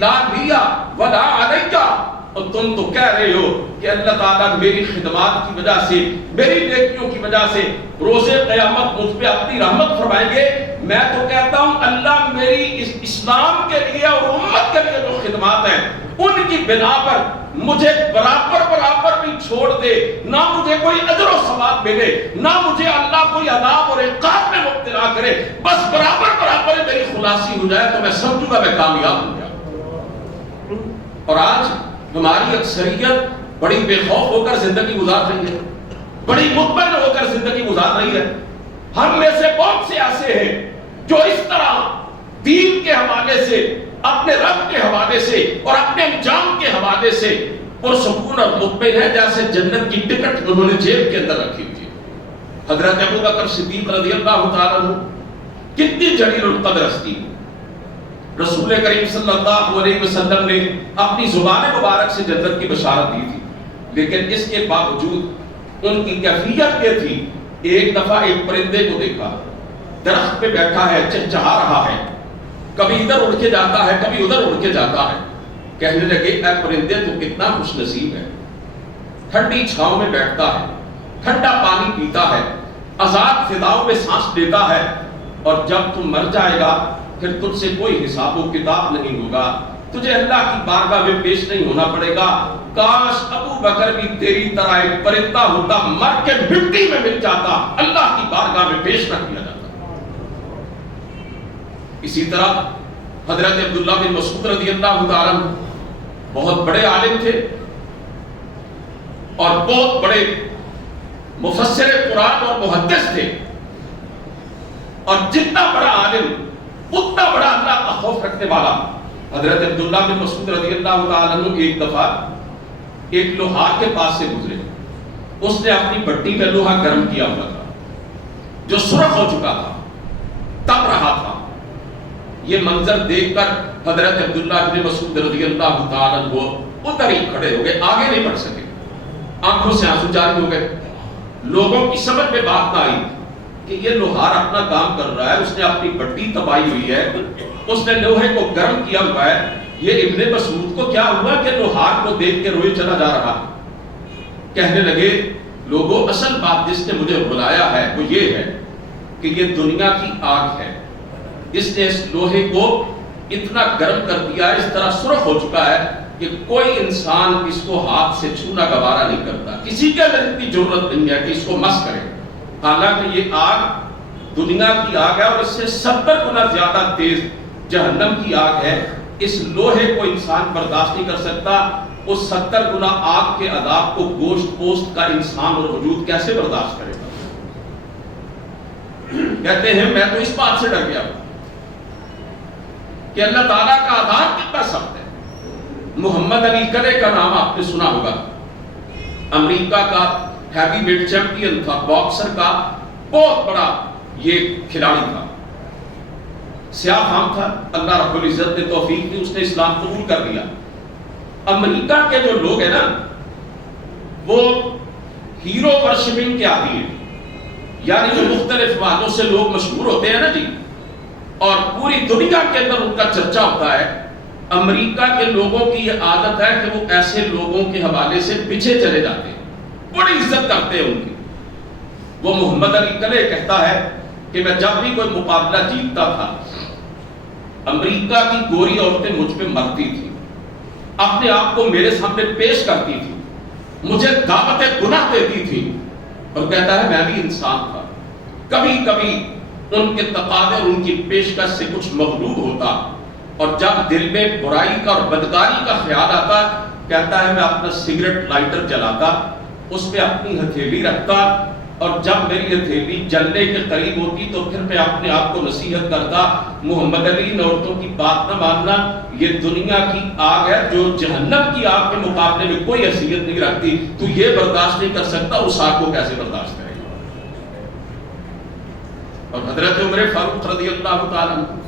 لا لیا ولا علیکا، اور تم تو کہہ رہے ہو کہ اللہ تعالیٰ میری خدمات کی وجہ سے، میری نیکیوں کی وجہ سے روز قیامت مجھ پہ اپنی رحمت فرمائیں گے۔ میں تو کہتا ہوں اللہ میری اسلام کے لیے اور امت کے لیے جو خدمات ہیں ان کی بنا پر مجھے برابر بھی چھوڑ دے، نہ مجھے کوئی اجر و ثواب ملے، نہ مجھے اللہ کوئی عذاب اور عقاب میں مبتلا کرے، بس برابر میری خلاصی ہو جائے تو میں سمجھوں گا میں کامیاب ہوں گیا۔ اور آج ہماری اکثریت بڑی بے خوف ہو کر زندگی گزار رہی ہے، بڑی مطمئن ہو کر زندگی گزار رہی ہے۔ ہم میں سے بہت سے ایسے ہیں جو اس طرح دین کے حوالے سے، اپنے رب کے حوالے سے اور اپنے انجام کے حوالے سے پرسکون اور مطمئن ہے جیسے جنت کی ٹکٹ انہوں نے جیب کے اندر رکھی ہوئی ہے۔ حضرت ابوبکر صدیق رضی اللہ تعالیٰ عنہ کتنی جلیل القدر ہستی، رسول کریم صلی اللہ علیہ وسلم نے اپنی زبان مبارک سے جنت کی بشارت دی تھی، لیکن اس کے باوجود ان کی کیفیت یہ تھی، ایک دفعہ ایک پرندے کو دیکھا، درخت پہ بیٹھا ہے، چہچہا رہا ہے، کبھی ادھر اڑ کے جاتا ہے، کبھی ادھر اڑ کے جاتا ہے۔ کہنے لگے اے پرندے تو کتنا خوش نصیب ہے، ٹھنڈی چھاؤں میں بیٹھتا ہے، ٹھنڈا پانی پیتا ہے، آزاد فضاؤں میں سانس لیتا ہے، اور جب تم مر جائے گا پھر تجھ سے کوئی حساب و کتاب نہیں ہوگا، تجھے اللہ کی بارگاہ میں پیش نہیں ہونا پڑے گا۔ کاش ابو بکر بھی تیری طرح ایک پرندہ ہوتا، مر کے مٹی میں مل جاتا، اللہ کی بارگاہ میں پیش نہ کیا جاتا۔ اسی طرح حضرت عبداللہ بن مسعود رضی اللہ تعالیٰ عنہ بہت بڑے عالم تھے اور بہت بڑے مفسر قرآن اور محدث تھے، اور جتنا بڑا عالم اتنا بڑا اللہ کا خوف رکھنے والا۔ حضرت عبداللہ بن مسعود رضی اللہ تعالیٰ عنہ ایک دفعہ ایک لوہار کے پاس سے گزرے، اس نے اپنی بٹی میں لوہا گرم کیا ہوا تھا جو سرخ ہو چکا تھا، تپ رہا تھا۔ یہ منظر دیکھ کر حضرت عبداللہ بن مسعود رضی اللہ تعالیٰ عنہ ادھر ہی کھڑے ہو گئے، آگے نہیں بڑھ سکے، آنکھوں سے آنسو جاری ہو گئے۔ لوگوں کی سمجھ میں بات نہ آئی کہ یہ لوہار اپنا کام کر رہا ہے، اس نے اپنی بٹی تپائی ہوئی ہے، اس نے لوہے کو گرم کیا ہوا ہے، یہ ابن مسعود کو کیا ہوا کہ لوہار کو دیکھ کے روئے چلا جا رہا۔ کہنے لگے لوگوں اصل بات جس نے مجھے بلایا ہے وہ یہ ہے کہ یہ دنیا کی آگ ہے، اس نے اس لوہے کو اتنا گرم کر دیا ہے، اس طرح سرخ ہو چکا ہے کہ کوئی انسان اس کو ہاتھ سے چھونا گوارا نہیں کرتا، کسی کے اندر اتنی ضرورت نہیں ہے کہ اس کو مس کرے۔ حالانکہ یہ آگ دنیا کی آگ ہے اور اس سے 70 گنا زیادہ تیز جہنم کی آگ ہے، اس لوہے کو انسان برداشت نہیں کر سکتا، اس 70 گنا آگ کے عذاب کو گوشت پوست کا انسان اور وجود کیسے برداشت کرے گا؟ کہتے ہیں میں تو اس بات سے ڈر گیا کہ اللہ تعالیٰ کا عذاب کتنا سخت ہے۔ محمد علی کلے کا نام آپ نے سنا ہوگا، امریکہ کا ہیوی ویٹ چیمپئن تھا، باکسر کا بہت بڑا یہ کھلاڑی تھا، سیاہ فام تھا، اللہ رب العزت نے توفیق دی، اس نے اسلام قبول کر لیا۔ امریکہ کے جو لوگ ہیں نا وہ ہیرو ورشپنگ کے عادی ہیں، یعنی جو مختلف وادوں سے لوگ مشہور ہوتے ہیں نا جی، اور پوری دنیا کے اندر ان کا چرچا ہوتا ہے۔ امریکہ کے لوگوں کی یہ عادت ہے کہ وہ ایسے لوگوں کے حوالے سے پیچھے چلے جاتے ہیں، بڑی عزت کرتے ہیں ان کی۔ وہ محمد علی کلے کہتا ہے کہ میں جب بھی کوئی مقابلہ جیتتا تھا، امریکہ کی گوری عورتیں مجھ پہ مرتی تھی، اپنے آپ کو میرے سامنے پیش کرتی تھی، مجھے دعوت گناہ دیتی تھی، اور کہتا ہے میں بھی انسان تھا، کبھی کبھی ان کے تقاضے اور ان کی پیشکش سے کچھ مغلوب ہوتا اور جب دل میں برائی کا اور بدکاری کا خیال آتا کہتا ہے میں اپنا سگریٹ لائٹر جلاتا، اس پہ اپنی ہتھیلی رکھتا، اور جب میری ہتھیلی جلنے کے قریب ہوتی تو پھر میں اپنے آپ کو نصیحت کرتا محمد علی ان عورتوں کی بات نہ ماننا، یہ دنیا کی آگ ہے جو جہنم کی آگ کے مقابلے میں کوئی حیثیت نہیں رکھتی، تو یہ برداشت نہیں کر سکتا، اس آگ کو کیسے برداشت کرے گا؟ اور حضرت عمر فاروق رضی اللہ تعالیٰ عنہ،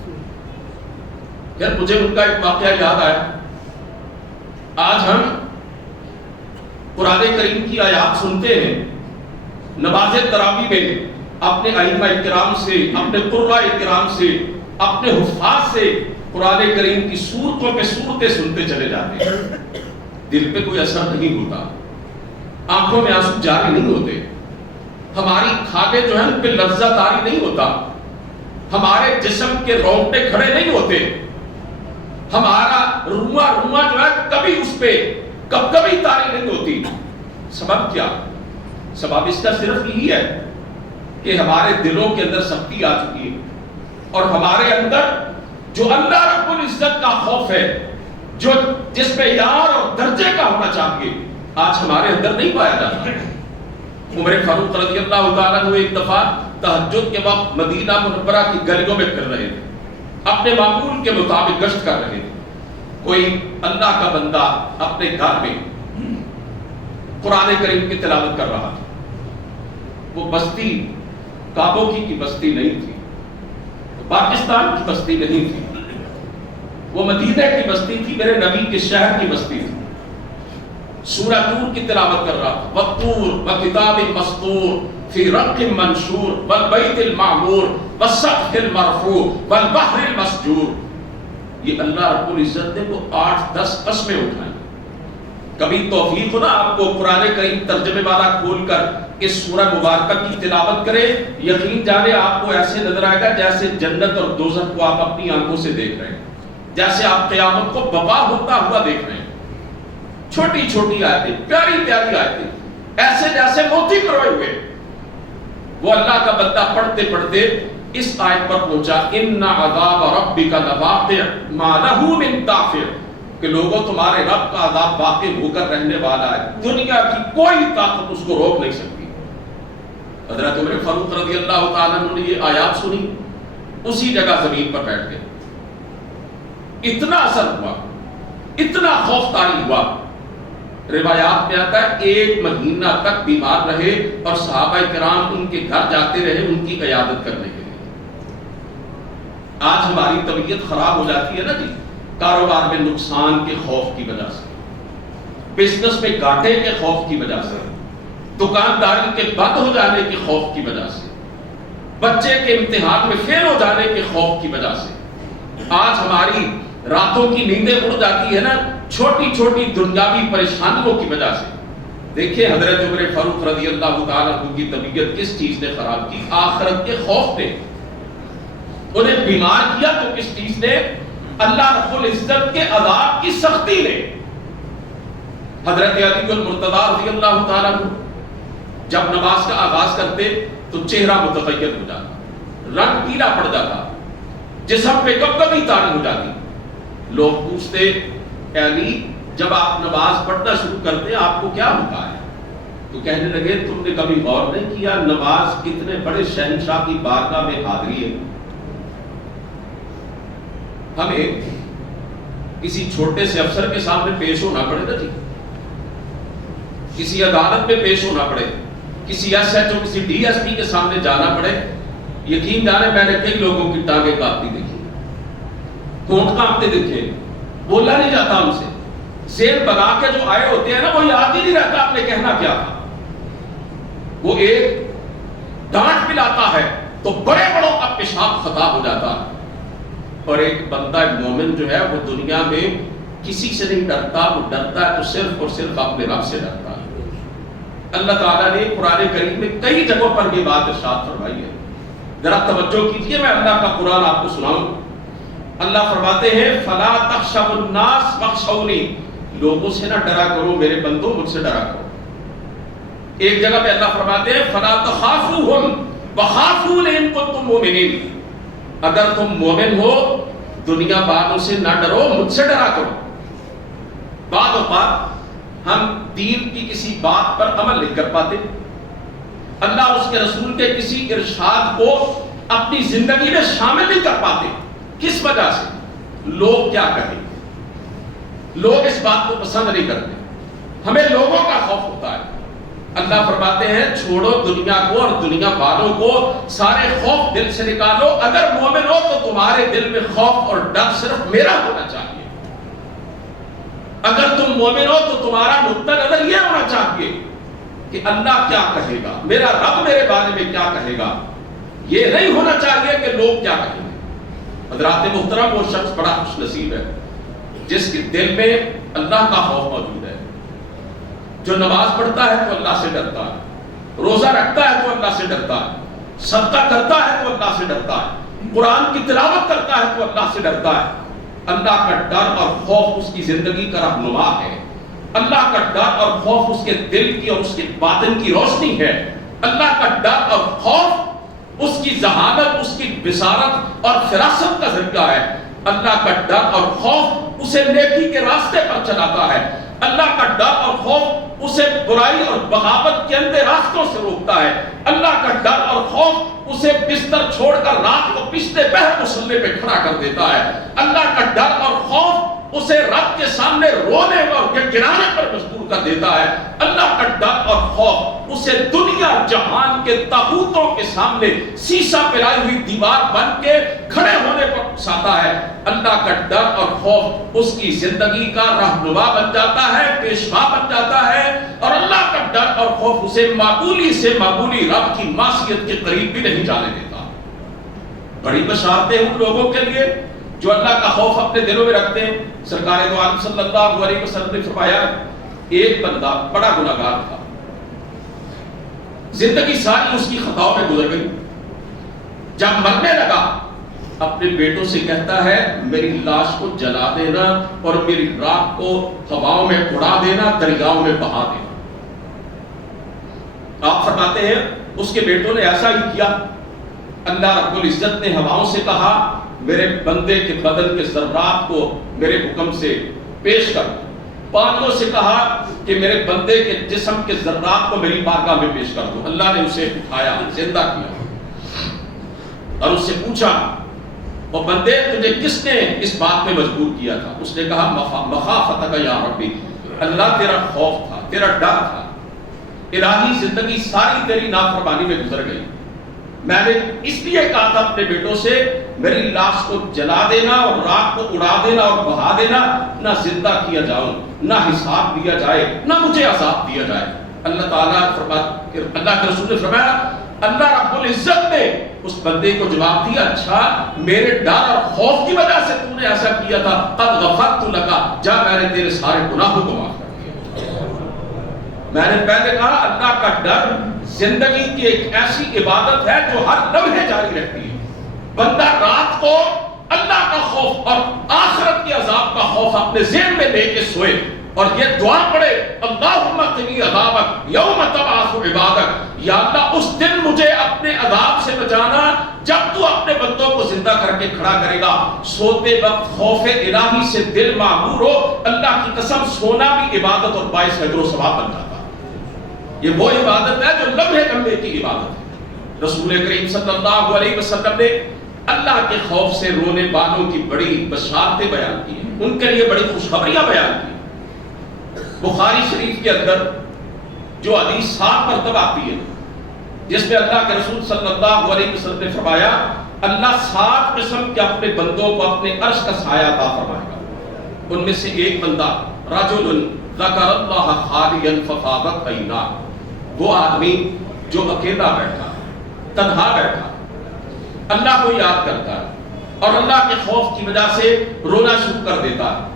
پھر مجھے ان کا ایک واقعہ یاد آیا. آج ہم قرآن کریم کی آیات سنتے ہیں، نماز تراویح میں اپنے ائمہ کرام سے، اپنے قراء کرام سے، اپنے حفاظ سے قرآن کریم کی سورتوں پہ سورتیں سنتے چلے جاتے ہیں، دل پہ کوئی اثر نہیں ہوتا، آنکھوں میں آنسو جاری نہیں ہوتے، ہماری کھالیں جو ہیں ان پہ لذت طاری نہیں ہوتا، ہمارے جسم کے رونگٹے کھڑے نہیں ہوتے، ہمارا رواں جو ہے کبھی اس پہ کبھی طاری نہیں ہوتی. سبب کیا؟ سبب اس کا صرف یہی ہے کہ ہمارے دلوں کے اندر سختی آ چکی ہے، اور ہمارے اندر جو اللہ رب العزت کا خوف ہے، جو جس میں یار اور درجے کا ہونا چاہیے، آج ہمارے اندر نہیں پایا جاتا. عمر فاروق رضی اللہ تعالیٰ عنہ ایک دفعہ تہجد کے وقت مدینہ منورہ کی گلیوں میں پھر رہے تھے، اپنے معمول کے مطابق گشت کر رہے تھے. کوئی اللہ کا بندہ اپنے گھر میں قرآن کریم کی تلاوت کر رہا تھا. وہ بستی کابوکی کی بستی نہیں تھی، پاکستان کی بستی نہیں تھی، وہ مدینہ کی بستی تھی، میرے نبی کے شہر کی بستی تھی. سورہ طور کی تلاوت کر رہا تھا. وَالطُّورِ وَكِتَابٍ مَّسْطُورٍ فِي رَقٍّ مَّنشُورٍ وَالْبَيْتِ الْمَعْمُورِ وَالسَّقْفِ الْمَرْفُوعِ وَالْبَحْرِ الْمَسْجُورِ. یہ اللہ رب العزت نے وہ 8-10 قسمیں اٹھائیں. کبھی توفیق ہو نا آپ کو قرآن کریم ترجمے والا کھول کر اس سورہ مبارکہ کی تلاوت کرے، یقین جانے آپ کو ایسے نظر آئے گا جیسے جنت اور دوزخ کو آپ اپنی آنکھوں سے دیکھ رہے ہیں، جیسے آپ قیامت کو بپا ہوتا ہوا دیکھ رہے ہیں. چھوٹی چھوٹی آیتیں، پیاری پیاری آیتیں، ایسے جیسے موتی پروئے ہوئے. وہ اللہ کا بندہ پڑھتے پڑھتے اس آیت پر پہنچا ان عذاب ربک لواقع ما له من دافع، کہ لوگوں تمہارے رب کا عذاب واقع ہو کر رہنے والا ہے، دنیا کی کوئی طاقت اس کو روک نہیں سکتی. حضرت عمر فاروق رضی اللہ تعالیٰ عنہ نے یہ آیات سنی، اسی جگہ زمین پر بیٹھ گئے. اتنا اثر ہوا، اتنا خوف طاری ہوا. روایات میں آتا ہے 1 مہینہ تک بیمار رہے اور صحابہ کرام ان کے گھر جاتے رہے ان کی عیادت کرنے کے لیے. آج ہماری طبیعت خراب ہو جاتی ہے نا جی، کاروبار میں نقصان کے خوف کی وجہ سے، بزنس میں گھاٹے کے خوف کی وجہ سے، دکانداری کے بند ہو جانے کے خوف کی وجہ سے، بچے کے امتحان میں فیل ہو جانے کے خوف کی وجہ سے. آج ہماری راتوں کی نیندیں اڑ جاتی ہے نا چھوٹی چھوٹی دنیاوی پریشانیوں کی وجہ سے. دیکھیں حضرت عمر فاروق رضی اللہ تعالیٰ عنہ کی طبیعت کس چیز نے خراب کی؟ آخرت کے خوف نے. انہیں بیمار کیا تو کس چیز نے؟ اللہ رب العزت کے عذاب کی سختی نے. حضرت علی المرتضیٰ رضی اللہ تعالیٰ عنہ جب نماز کا آغاز کرتے تو چہرہ متغیر ہو جاتا، رنگ پیلا پڑ جاتا، جسم پہ کبھی تاری ہو جاتی. لوگ پوچھتے علی جب آپ نماز پڑھنا شروع کرتے آپ کو کیا ہوتا ہے؟ تو کہنے لگے تم نے کبھی غور نہیں کیا نماز کتنے بڑے شہنشاہ کی بارگاہ میں حاضری ہے. ہمیں کسی چھوٹے سے افسر کے سامنے پیش ہونا پڑے نا جی، کسی عدالت میں پیش ہونا پڑے، کسی ایس ایچ او کسی ڈی ایس پی کے سامنے جانا پڑے. یقین جانے میں نے کئی لوگوں کی ٹانگیں کاپتی دیکھی، ہونٹ کانپتے دیکھے، بولا نہیں جاتا ان سے. زیر بگا کے جو آئے ہوتے ہیں نا وہ یاد ہی نہیں رہتا آپ نے کہنا کیا تھا. وہ ایک ڈانٹ ملاتا ہے تو بڑے بڑوں کا پیشاب خطا ہو جاتا ہے. اور ایک بندہ مومن جو ہے وہ دنیا میں کسی سے نہیں ڈرتا، وہ ڈرتا ہے تو صرف اور صرف اپنے رب سے ڈرتا ہے. اللہ تعالیٰ نے قرآن کریم میں کئی جگہوں پر یہ بات ارشاد فرمائی ہے. ذرا توجہ کیجیے، میں اللہ کا قرآن آپ کو سناؤں. اللہ فرماتے ہیں فَلَا تَخْشَوُا النَّاسَ وَاخْشَوْنِي، لوگوں سے نہ ڈرا کرو میرے بندو، مجھ سے ڈرا کرو. ایک جگہ پہ اللہ فرماتے ہیں فَلَا تَخَافُوهُمْ وَخَافُونِ إِن كُنتُم مُؤْمِنِينَ، اگر تم مومن ہو دنیا والوں سے نہ ڈرو، مجھ سے ڈرا کرو۔ بعض اوقات ہم دین کی کسی بات پر عمل نہیں کر پاتے، اللہ اس کے رسول کے کسی ارشاد کو اپنی زندگی میں شامل نہیں کر پاتے۔ کس وجہ سے؟ لوگ کیا کہیں گے، لوگ اس بات کو پسند نہیں کرتے، ہمیں لوگوں کا خوف ہوتا ہے۔ اللہ فرماتے ہیں چھوڑو دنیا کو اور دنیا والوں کو، سارے خوف دل سے نکالو۔ اگر مومن ہو تو تمہارے دل میں خوف اور ڈر صرف میرا ہونا چاہیے۔ اگر تم مومن ہو تو تمہارا نقطہ نظر یہ ہونا چاہیے کہ اللہ کیا کہے گا، میرا رب میرے بارے میں کیا کہے گا۔ یہ نہیں ہونا چاہیے کہ لوگ کیا کہیں گے۔ حضرات محترم، وہ شخص بڑا خوش نصیب ہے جس کے دل میں اللہ کا خوف موجود ہے، جو نماز پڑھتا ہے تو اللہ سے ڈرتا ہے، روزہ رکھتا ہے تو اللہ سے ڈرتا ہے، صدقہ کرتا ہے تو اللہ سے ڈرتا ہے، قرآن کی تلاوت کرتا ہے تو اللہ سے ڈرتا ہے۔ اللہ کا ڈر اور خوف اس کی زندگی کا رہنما ہے۔ اللہ کا ڈر اور خوف اس کے دل کی اور اس کے باطن کی روشنی ہے۔ اللہ کا ڈر اور خوف اس کی ذہانت، اس کی بصارت اور فراست کا ذریعہ ہے۔ اللہ کا ڈر اور خوف اسے نیکی کے راستے پر چلاتا ہے۔ اللہ کا ڈر اور خوف اسے برائی اور بغاوت کے اندھے راستوں سے روکتا ہے۔ اللہ کا ڈر اور خوف اسے بستر چھوڑ کر رات کو پچھلے پہر مصلے پہ کھڑا کر دیتا ہے۔ اللہ کا ڈر اور خوف اسے رب کے سامنے رونے اور گڑگڑانے پر مجبور کر دیتا ہے۔ اللہ کا ڈر اور خوف اسے دنیا جہان کے طاغوتوں کے سامنے سیسا پلائی ہوئی دیوار بن کے کھڑے ہونے پر اکساتا ہے۔ اللہ کا ڈر اور خوف اس کی زندگی کا رہنما بن جاتا ہے، پیشوا بن جاتا ہے، اور اللہ کا ڈر اور خوف اسے معقولی سے معقولی رب کی معصیت کے قریب بھی نہیں جانے دیتا۔ بڑی بشارتیں ان لوگوں کے لیے جو اللہ کا خوف اپنے دلوں میں رکھتے ہیں۔ سرکار دو عالم صلی اللہ علیہ وسلم نے فرمایا، ایک بندہ بڑا گناہگار تھا، زندگی ساری اس کی خطاؤں میں گزر گئی، جب مرنے لگا اپنے بیٹوں سے کہتا ہے میری لاش کو جلا دینا اور میری راکھ کو ہواؤں میں اڑا دینا، دریاؤں میں بہا دینا۔ آپ فرماتے ہیں اس کے بیٹوں نے ایسا ہی کیا۔ اللہ رب العزت نے ہواؤں سے کہا میرے بندے کے بدن کے ذرات کو میرے حکم سے پیش کر، پانیوں سے کہا کہ میرے بندے کے جسم کے ذرات کو میری بارگاہ میں پیش کر دو۔ اللہ نے اسے اٹھایا، زندہ کیا اور اس سے پوچھا وہ بندے تجھے کس نے اس بات میں مجبور کیا تھا؟ اس نے کہا مخافتک یا ربی، اللہ تیرا خوف تھا، تیرا ڈر تھا، الہی زندگی ساری تیری نافرمانی میں گزر گئی، میں نے اس لیے کہا تھا اپنے بیٹوں سے میری لاش کو جلا دینا اور راکھ کو اڑا دینا اور بہا دینا، نہ زندہ کیا جاؤں، نہ حساب دیا جائے، نہ مجھے عذاب دیا جائے۔ اللہ تعالیٰ اللہ کے رسول نے فرمایا اللہ رب العزت نے اس بندے کو جواب دیا، اچھا میرے ڈر اور خوف کی وجہ سے تو نے ایسا کیا تھا، قد غفرت لک، جا میں نے تیرے سارے گناہوں کو معاف کر دیا۔ میں نے پہلے کہا اللہ کا ڈر زندگی کی ایک ایسی عبادت ہے جو ہر لمحے جاری رہتی ہے۔ بندہ رات کو اللہ کا خوف اور آخرت کے عذاب کا خوف اپنے ذہن میں لے کے سوئے اور یہ دعا پڑھے اللہم قنی عذابک یوم تبعث عبادک، یا اللہ اس دن مجھے اپنے عذاب سے بچانا جب تو اپنے بندوں کو زندہ کر کے کھڑا کرے گا۔ سوتے وقت خوف الہی سے دل معمور ہو، اللہ کی قسم سونا بھی عبادت اور باعث اجر و ثواب بن جاتا ہے۔ یہ وہ عبادت ہے جو لمحے لمحے کی عبادت ہے۔ رسول کریم صلی اللہ علیہ وسلم نے اللہ کے خوف سے رونے والوں کی بڑی بشارتیں بیان کی ہیں، ان کے لیے بڑی خوشخبریاں بیان کی ہیں۔ بخاری شریف کے اندر جو حدیث 7 مرتبہ آتی ہے جس میں اللہ کے رسول صلی اللہ علیہ وسلم نے فرمایا اللہ 7 قسم کے اپنے بندوں کو اپنے عرش کا سایہ عطا فرمائے گا۔ ان میں سے ایک بندہ رجل ذکر اللہ خالیا ففاضت عیناہ، وہ آدمی جو اکیلا بیٹھا، تنہا بیٹھا، اللہ کو یاد کرتا ہے اور اللہ کے خوف کی وجہ سے رونا شروع کر دیتا ہے۔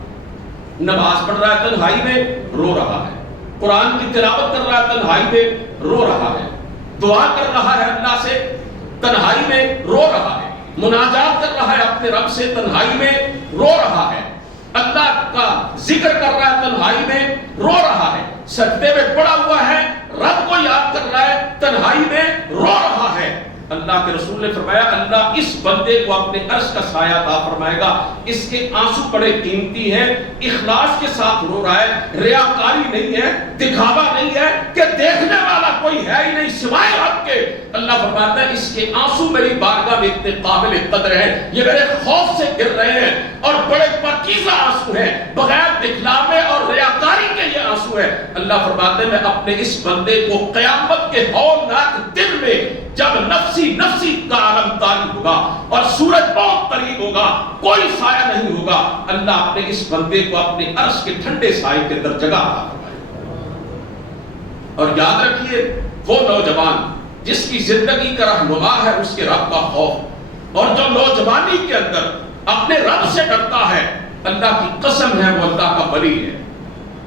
نماز پڑھ رہا ہے تنہائی میں رو رہا ہے، قرآن کی تلاوت کر رہا ہے تنہائی میں رو رہا ہے، دعا کر رہا ہے اللہ سے تنہائی میں رو رہا ہے، مناجات کر رہا ہے اپنے رب سے تنہائی میں رو رہا ہے، اللہ کا ذکر کر رہا ہے تنہائی میں رو رہا ہے، سجدے میں پڑا ہوا ہے رب کو یاد کر رہا ہے تنہائی میں رو رہا ہے۔ اللہ کے رسول نے فرمایا اللہ اس بندے کو اپنے عرش کا سایہ عطا فرمائے گا، اس کے آنسو بڑے قیمتی ہیں، اخلاص کے ساتھ رو رہا ہے، ریاکاری نہیں ہے، دکھاوا نہیں ہے کہ دیکھنے والا کوئی ہے ہی نہیں سوائے رب کے۔ اللہ فرماتا ہے اس کے آنسو میری بارگاہ میں اتنے قابل قدر ہیں، یہ میرے خوف سے گر رہے ہیں اور بڑے پاکیزہ آنسو ہیں، بغیر دکھلاوے اور ریاکاری کے یہ آنسو ہیں۔ اللہ فرماتے ہیں میں اپنے اس بندے کو قیامت کے ہولناک دن میں جب نفسی نفسی کا عالم طاری ہوگا اور سورج بہت قریب ہوگا، کوئی سایہ نہیں ہوگا، اللہ اپنے اس بندے کو اپنے عرش کے ٹھنڈے سائے کے اندر جگہ عطا فرمائے۔ اور یاد رکھیے وہ نوجوان جس کی زندگی کا رہنما ہے اس کے رب کا خوف، اور جو نوجوانی کے اندر اپنے رب سے ڈرتا ہے، اللہ کی قسم ہے وہ اللہ کا ولی ہے۔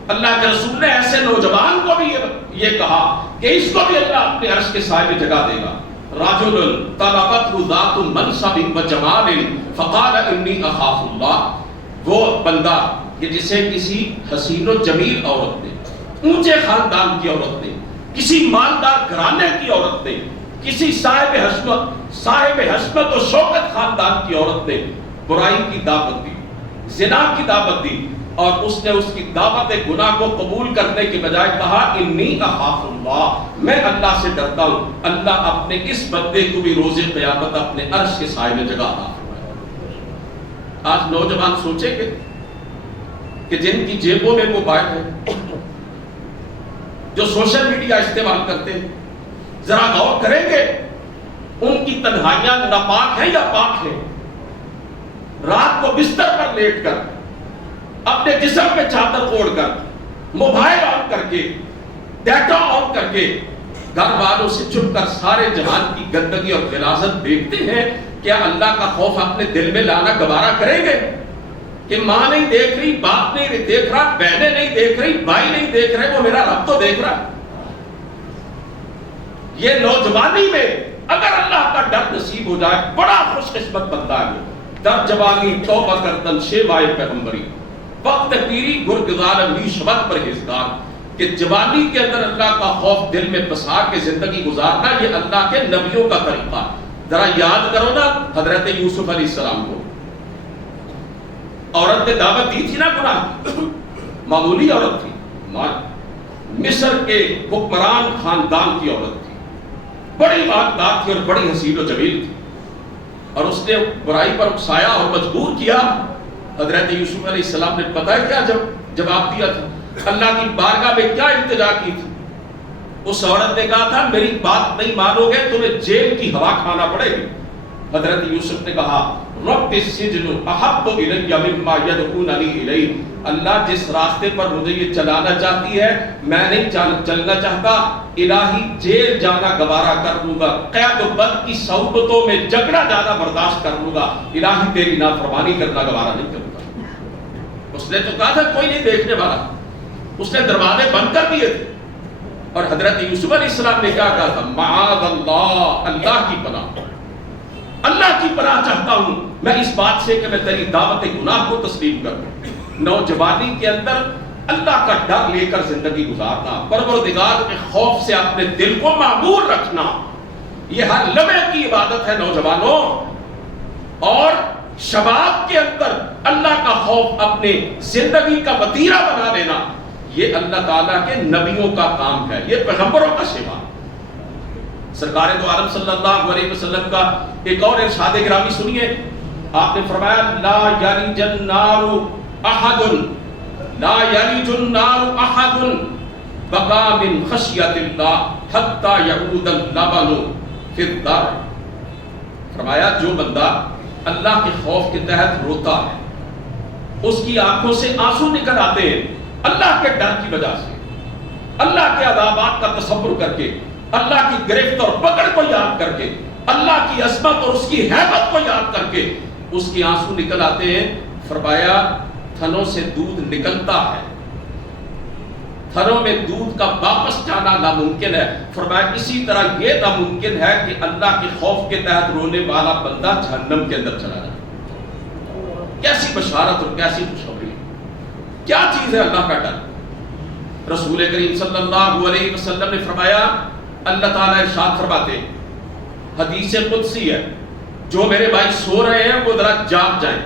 اللہ کے رسول نے ایسے نوجوان کو بھی یہ کہا کہ اس کو بھی اللہ اپنے عرش کے سائے میں جگہ دے گا۔ رجل طلبته ذات منصب وجمال فقال انی اخاف اللہ، وہ بندہ کہ جسے کسی حسین و جمیل عورت نے، اونچے خاندان کی عورت نے، کسی مالدار گھرانے کی عورت نے، کسی صاحب حشمت و شوکت خاندان کی عورت نے برائی کی دعوت دی، زنا کی دعوت دی، اور اس نے اس کی دعوت گناہ کو قبول کرنے کے بجائے کہا انی اخاف اللہ، میں اللہ سے ڈرتا ہوں، اللہ اپنے اس بندے کو بھی روز قیامت اپنے عرش کے سائے میں جگہ عطا فرمائے۔ آج نوجوان سوچیں گے کہ جن کی جیبوں میں موبائل ہے، جو سوشل میڈیا استعمال کرتے ہیں، ذرا غور کریں گے ان کی تنہائیاں ناپاک ہیں یا پاک ہیں؟ رات کو بستر پر لیٹ کر اپنے جسم پہ چادر اوڑھ کر موبائل آن کر کے ڈیٹا آن کر کے گھر والوں سے چھپ کر سارے جہان کی گندگی اور غلاظت دیکھتے ہیں، کیا اللہ کا خوف اپنے دل میں لانا گوارا کریں گے کہ ماں نہیں دیکھ رہی، باپ نہیں دیکھ رہا، بہنیں نہیں دیکھ رہی، بھائی نہیں دیکھ رہے، وہ میرا رب تو دیکھ رہا؟ یہ نوجوانی میں اگر اللہ کا ڈر نصیب ہو جائے بڑا خوش قسمت بندہ ہے۔ در جوانی توبہ کردن شیوائے پیغمبری، وقت پیری گرگزار امی شبت پرہیزگار، کہ جوانی کے اندر اللہ کا خوف دل میں بسا کے زندگی گزارنا یہ اللہ کے نبیوں کا طریقہ ہے۔ ذرا یاد کرو نا حضرت یوسف علیہ السلام کو، عورت نے دعوت دی تھی نا گناہ، معمولی عورت تھی، مصر کے حکمران خاندان کی عورت تھی، بڑی مالدار تھی اور بڑی حسین و جمیل تھی، اور اس نے برائی پر اکسایا اور مجبور کیا۔ حضرت یوسف علیہ السلام نے پتہ ہے کیا جواب دیا تھا؟ اللہ کی بارگاہ میں کیا التجا کی تھی؟ اس عورت نے کہا تھا میری بات نہیں مانو گے تمہیں جیل کی ہوا کھانا پڑے گی۔ حضرت یوسف نے کہا رب السجن احب الی مما یدعوننی الیہ، اللہ جس راستے پر مجھے یہ چلانا چاہتی ہے میں نہیں چلنا چاہتا، الہی جیل جانا گوارا کر لوں گا، قید و بند کی صحبتوں میں جگڑا جانا برداشت کر لوں گا، الہی تیری نافرمانی کرنا گوارا نہیں کروں گا۔ اس نے تو کہا تھا کوئی نہیں دیکھنے والا، اس نے دروازے بند کر دیے تھے، اور حضرت یوسف علیہ السلام نے کیا کہا تھا؟ معاذ اللہ، اللہ کی پناہ، اللہ کی پناہ چاہتا ہوں میں اس بات سے کہ میں تیری دعوت گناہ کو تسلیم کروں۔ نوجوانی کے اندر اللہ کا ڈر لے کر زندگی گزارنا، پروردگار کے خوف سے اپنے دل کو معمور رکھنا، یہ ہر لمحے کی عبادت ہے نوجوانوں۔ اور شباب کے اندر اللہ کا خوف اپنے زندگی کا وتیرہ بنا لینا، یہ اللہ تعالیٰ کے نبیوں کا کام ہے، یہ پیغمبروں کا شیوا۔ سرکار دو عالم صلی اللہ علیہ وسلم کا ایک اور ارشاد گرامی سنیے، آپ نے فرمایا لا یلج النار احد، لا یلج النار احد بقا من خشیت اللہ حتی یعود اللبن فی الدار۔ فرمایا جو بندہ اللہ کے خوف کے تحت روتا ہے، اس کی آنکھوں سے آنسو نکل آتے ہیں اللہ کے ڈر کی وجہ سے، اللہ کے عذابات کا تصور کر کے، اللہ کی گرفت اور پکڑ کو یاد کر کے، اللہ کی عظمت اور اس کی ہیبت کو یاد کر کے اس کی آنسو نکل آتے ہیں۔ فرمایا تھنوں سے دودھ نکلتا ہے، تھنوں میں دودھ کا واپس جانا ناممکن ہے۔ فرمایا اسی طرح یہ ناممکن ہے کہ اللہ کے خوف کے تحت رونے والا بندہ جہنم کے اندر چلا جائے۔ کیسی بشارت اور کیسی خوشخبری، کیا چیز ہے اللہ کا ڈر۔ رسول کریم صلی اللہ علیہ وسلم نے فرمایا، اللہ تعالیٰ ارشاد فرماتے حدیث قدسی ہے، جو میرے بھائی سو رہے ہیں وہ ذرا جاگ جائیں،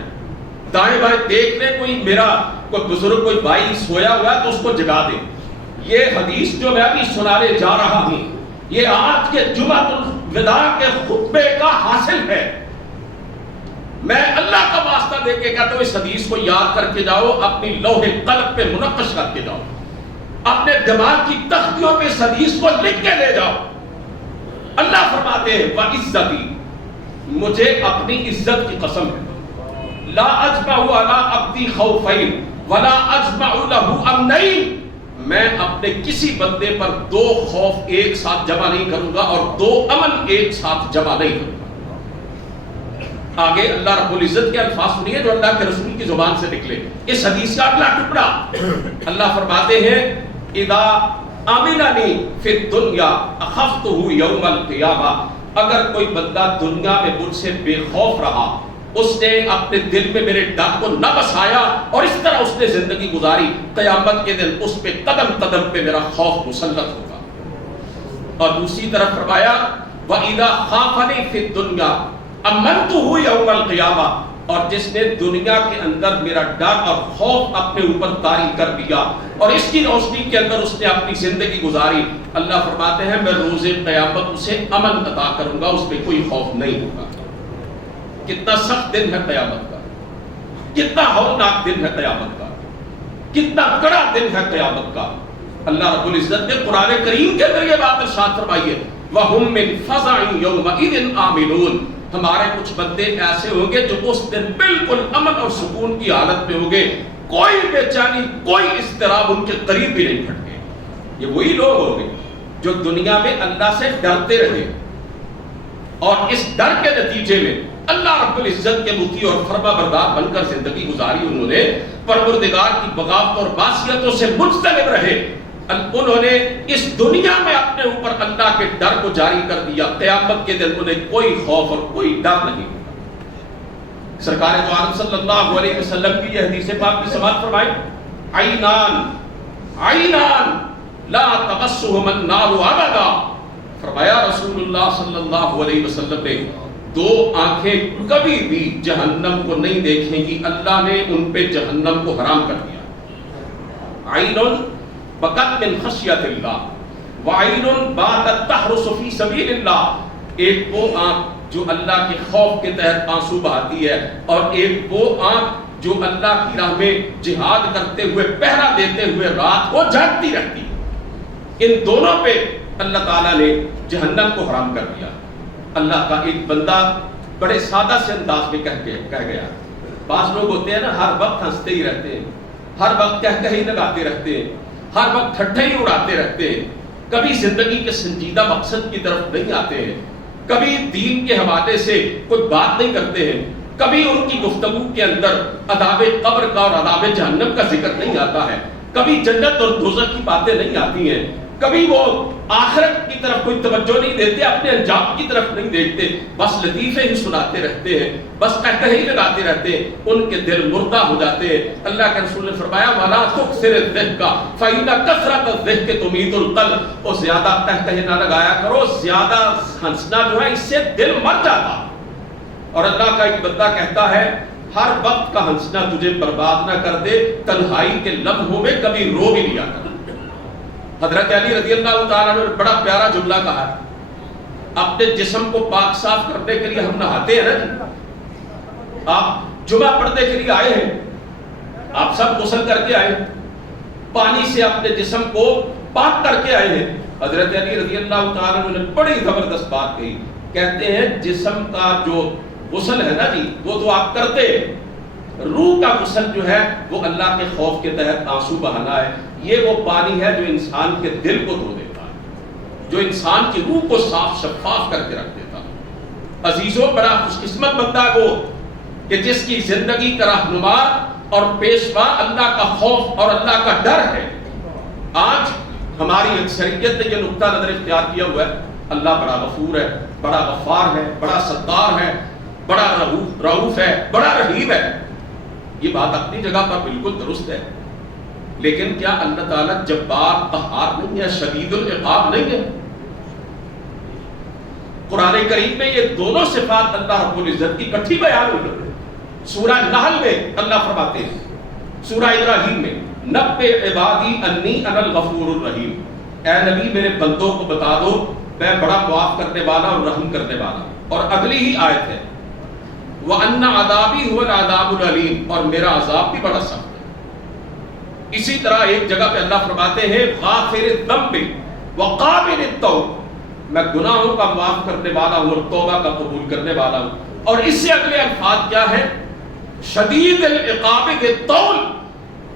دائیں بائیں دیکھ لیں، کوئی میرا کوئی بزرگ کوئی بھائی سویا ہوا ہے تو اس کو جگا دیں۔ یہ حدیث جو میں ابھی سنانے جا رہا ہوں یہ آج کے جمعۃ الوداع کے خطبے کا حاصل ہے۔ میں اللہ کا واسطہ دے کے کہتا ہوں اس حدیث کو یاد کر کے جاؤ، اپنی لوح قلب پہ منقش کر کے جاؤ، اپنے دماغ کی تختیوں پہ اس حدیث کو لکھ کے لے جاؤ۔ اللہ فرماتے ہیں وَعِزَّتِي، مجھے اپنی عزت کی قسم ہے، لا اجمع علی عبدی خوفین ولا اجمع لہ امنین، میں اپنے کسی بندے پر دو خوف ایک ساتھ جمع نہیں کروں گا اور دو امن ایک ساتھ جمع نہیں کروں گا۔ آگے اللہ رب العزت کے الفاظ سنیے جو اللہ کے رسول کی زبان سے نکلے، اس حدیث کا اگلا ٹکڑا اللہ فرماتے ہیں اذا امننی فی الدنیا اخفتہ یوم القیامہ، اگر کوئی بندہ دنیا میں مجھ سے بے خوف رہا، اس نے اپنے دل میں میرے ڈر کو نہ بسایا اور اس طرح اس نے زندگی گزاری، قیامت کے دن اس پہ قدم قدم پہ میرا خوف مسلط ہوگا۔ اور دوسری طرف فرمایا وَإِذَا خَافَنِي فِي الدُّنْيَا أَمَّنْتُهُ يَوْمَ الْقِيَامَةِ، اور جس نے دنیا کے اندر میرا ڈر اور خوف اپنے اوپر طاری کر دیا اور اس کی روشنی کے اندر اس نے اپنی زندگی گزاری، اللہ فرماتے ہیں میں روز قیامت اسے امن عطا کروں گا، اس پہ کوئی خوف نہیں ہوگا۔ کتنا سخت دن ہے قیامت کا، کتنا ہولناک دن ہے قیامت کا، کتنا کڑا دن ہے قیامت کا۔ اللہ رب العزت نے قرآن کریم کے اندر یہ بات ارشاد فرمائی ہے وَهُمْ مِنْ فَزَعٍ يَوْمَئِذٍ آمِنُونَ، ہمارے کچھ بندے ایسے ہوں گے جو اس دن بالکل امن اور سکون کی حالت میں ہوں گے، کوئی بے چینی کوئی اضطراب ان کے قریب بھی نہیں پھٹ گے۔ یہ وہی لوگ ہوں گے جو دنیا میں اللہ سے ڈرتے رہے اور اس ڈر کے نتیجے میں اللہ رب العزت کے مطیع اور فرما بردار بن کر زندگی گزاری، انہوں نے پروردگار کی بغاوت اور معصیتوں سے مجتنب رہے، انہوں نے اس دنیا میں اپنے اوپر اللہ کے ڈر کو جاری کر دیا، قیامت کے دن انہیں کوئی خوف اور کوئی ڈر نہیں ہوگا۔ سرکار دو عالم صلی اللہ علیہ وسلم کی یہ حدیث پاک کی سماعت فرمائیں عینان عینان لا تمسہما النار ابدا، فرمایا رسول اللہ صلی اللہ علیہ وسلم نے دو آنکھیں کبھی بھی جہنم کو نہیں دیکھیں گی، اللہ نے ان پہ جہنم کو حرام کر دیا۔ عین بکت من خشیت اللہ وعین باتت تحرس فی سبیل اللہ، ایک وہ آنکھ جو اللہ کے خوف کے تحت آنسو بہاتی ہے اور ایک وہ آنکھ جو اللہ کی راہ میں جہاد کرتے ہوئے پہرا دیتے ہوئے رات کو جاگتی رہتی ہے۔ ان دونوں پہ اللہ تعالیٰ نے جہنم کو حرام کر دیا۔ اللہ کا ایک بندہ بڑے سادہ سے انداز میں کہہ گیا، بعض لوگ ہوتے ہیں نا ہر وقت ہنستے ہی رہتے ہیں، ہر وقت کہی لگاتے رہتے ہیں، ہر وقت ٹھٹھے ہی اڑاتے رہتے ہیں، کبھی زندگی کے سنجیدہ مقصد کی طرف نہیں آتے ہیں، کبھی دین کے حوالے سے کوئی بات نہیں کرتے ہیں، کبھی ان کی گفتگو کے اندر عذاب قبر کا اور عذاب جہنم کا ذکر نہیں آتا ہے، کبھی جنت اور دوزخ کی باتیں نہیں آتی ہیں، کبھی وہ آخرت کی طرف کوئی توجہ نہیں دیتے، اپنے انجام کی طرف نہیں دیکھتے، بس لطیفے ہی سناتے رہتے ہیں، بس کہتے ہی لگاتے رہتے ہیں، ان کے دل مردہ ہو جاتے ہیں۔ اللہ کے رسول نے فرمایا وَلَا تُكْثِرِ الضِّحْكَ فَإِنَّ كَثْرَةَ الضِّحْكِ تُمِيتُ الْقَلْبَ، اور زیادہ کہتے نہ لگایا کرو، زیادہ ہنسنا جو ہے اس سے دل مر جاتا۔ اور اللہ کا ایک بندہ کہتا ہے ہر وقت کا ہنسنا تجھے برباد نہ کر دے، تنہائی کے لمحوں میں کبھی رو بھی لیا کر۔ حضرت علی رضی اللہ تعالیٰ نے بڑا پیارا جملہ کہا ہے، اپنے جسم کو پاک صاف کرنے کے لیے ہم نہاتے ہیں نا جی، آپ جمعہ پڑھنے کے لیے آئے ہیں، آپ سب غسل کر کے آئے ہیں، پانی سے اپنے جسم کو پاک کر کے آئے ہیں۔ حضرت علی رضی اللہ تعالیٰ نے بڑی زبردست بات کہی، کہتے ہیں جسم کا جو غسل ہے نا جی وہ تو آپ کرتے ہیں، روح کا غسل جو ہے وہ اللہ کے خوف کے تحت آنسو بہانا ہے، یہ وہ پانی ہے جو انسان کے دل کو دھو دیتا ہے، جو انسان کی روح کو صاف شفاف کر کے رکھ دیتا ہے۔ عزیزوں بڑا خوش قسمت بندہ وہ کہ جس کی زندگی کا رہنما اور پیشوا اللہ کا خوف اور اللہ کا ڈر ہے۔ آج ہماری اکثریت نے یہ نقطہ نظر اختیار کیا ہوا ہے، اللہ بڑا غفور ہے، بڑا غفار ہے، بڑا ستار ہے، بڑا رؤوف ہے، بڑا رحیم ہے۔ یہ بات اپنی جگہ پر بالکل درست ہے، لیکن کیا اللہ تعالیٰ جبار قہار نہیں ہے، شدید العقاب نہیں ہے؟ قرآن کریم میں یہ دونوں صفات اللہ رب العزت کی اکٹھی بیان ہوئی ہے۔ سورہ نحل میں اللہ فرماتے ہیں، سورہ ابراہیم میں، نبئ عبادی انی انا الغفور الرحیم، اے نبی میرے بندوں کو بتا دو میں بڑا معاف کرنے والا اور رحم کرنے والا۔ اور اگلی ہی آیت ہے وَأَنَّ عَذَابِي هُوَ الْعَذَابُ الْعَلِيمُ، اور میرا عذاب بھی بڑا سخت ہے۔ اسی طرح ایک جگہ پہ اللہ فرماتے ہیں غافر الذنب وقابل التوب، میں گناہوں کا معاف کرنے والا ہوں اور توبہ کا قبول کرنے والا ہوں۔ اور اس سے اگلے الفاظ کیا ہے؟ شدید العقاب الطول،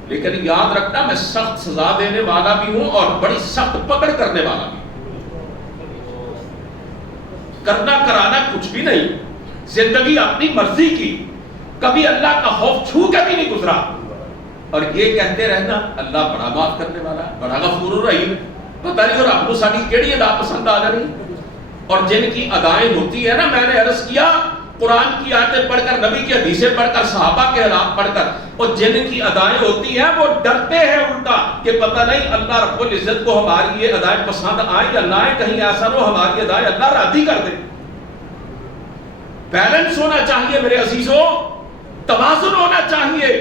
لیکن یاد رکھنا میں سخت سزا دینے والا بھی ہوں اور بڑی سخت پکڑ کرنے والا بھی ہوں۔ کرنا کرانا کچھ بھی نہیں، زندگی اپنی مرضی کی، کبھی اللہ کا خوف چھو کے بھی نہیں گزرا، اور یہ کہتے رہنا اللہ بڑا معاف کرنے والا ہے، بڑا غفور الرحیم۔ پتہ نہیں اور آپ کو ساری کیڑی ادا پسند آ جانی، اور جن کی ادائیں ہوتی ہے نا، میں نے عرض کیا قرآن کی آیتیں پڑھ کر، نبی کی حدیثیں پڑھ کر، صحابہ کے حالات پڑھ کر، اور جن کی ادائیں ہوتی ہیں وہ ڈرتے ہیں الٹا کہ پتہ نہیں اللہ رب العزت کو ہماری یہ ادائیں پسند آئیں یا نہ آئیں، کہیں ایسا نہ ہو ہماری ادائیں اللہ راضی کر دے۔ بیلنس ہونا چاہیے میرے عزیزوں، توازن ہونا چاہیے،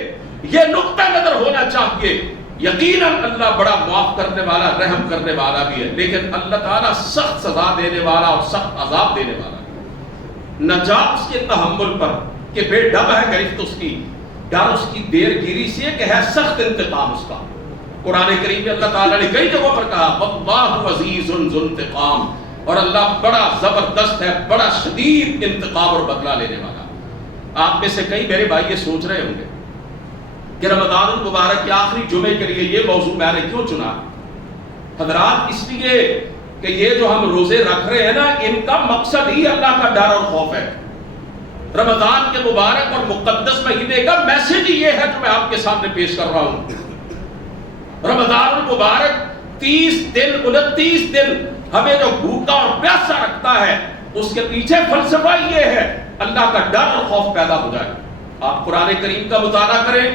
یہ نقطہ نظر ہونا چاہیے۔ یقیناً اللہ بڑا معاف کرنے والا، رحم کرنے والا بھی ہے، لیکن اللہ تعالیٰ سخت سزا دینے والا اور سخت عذاب دینے والا ہے۔ نہ جا اس کے تحمل پر کہ بے ڈب ہے گرفت اس کی، ڈر اس کی دیر گیری سے کہ ہے سخت انتقام اس کا۔ قرآن کریم میں اللہ تعالیٰ نے کئی جگہوں پر کہا واللہ عزیز ذو انتقام، اور اللہ بڑا زبردست ہے، بڑا شدید انتقام اور بدلہ لینے والا۔ آپ میں سے کئی میرے بھائی یہ سوچ رہے ہوں گے کہ رمضان المبارک کے آخری جمعے کے لیے یہ موضوع میں نے کیوں چنا؟ حضرات اس لیے کہ یہ جو ہم روزے رکھ رہے ہیں نا، ان کا مقصد ہی اللہ کا ڈر اور خوف ہے۔ رمضان کے مبارک اور مقدس مہینے کا میسج ہی یہ ہے جو میں آپ کے سامنے پیش کر رہا ہوں۔ رمضان المبارک 30 دن 29 دن ہمیں جو بھوکا اور پیاسا رکھتا ہے، اس کے پیچھے فلسفہ یہ ہے اللہ کا ڈر اور خوف پیدا ہو جائے۔ آپ قرآن کریم کا مطالعہ کریں،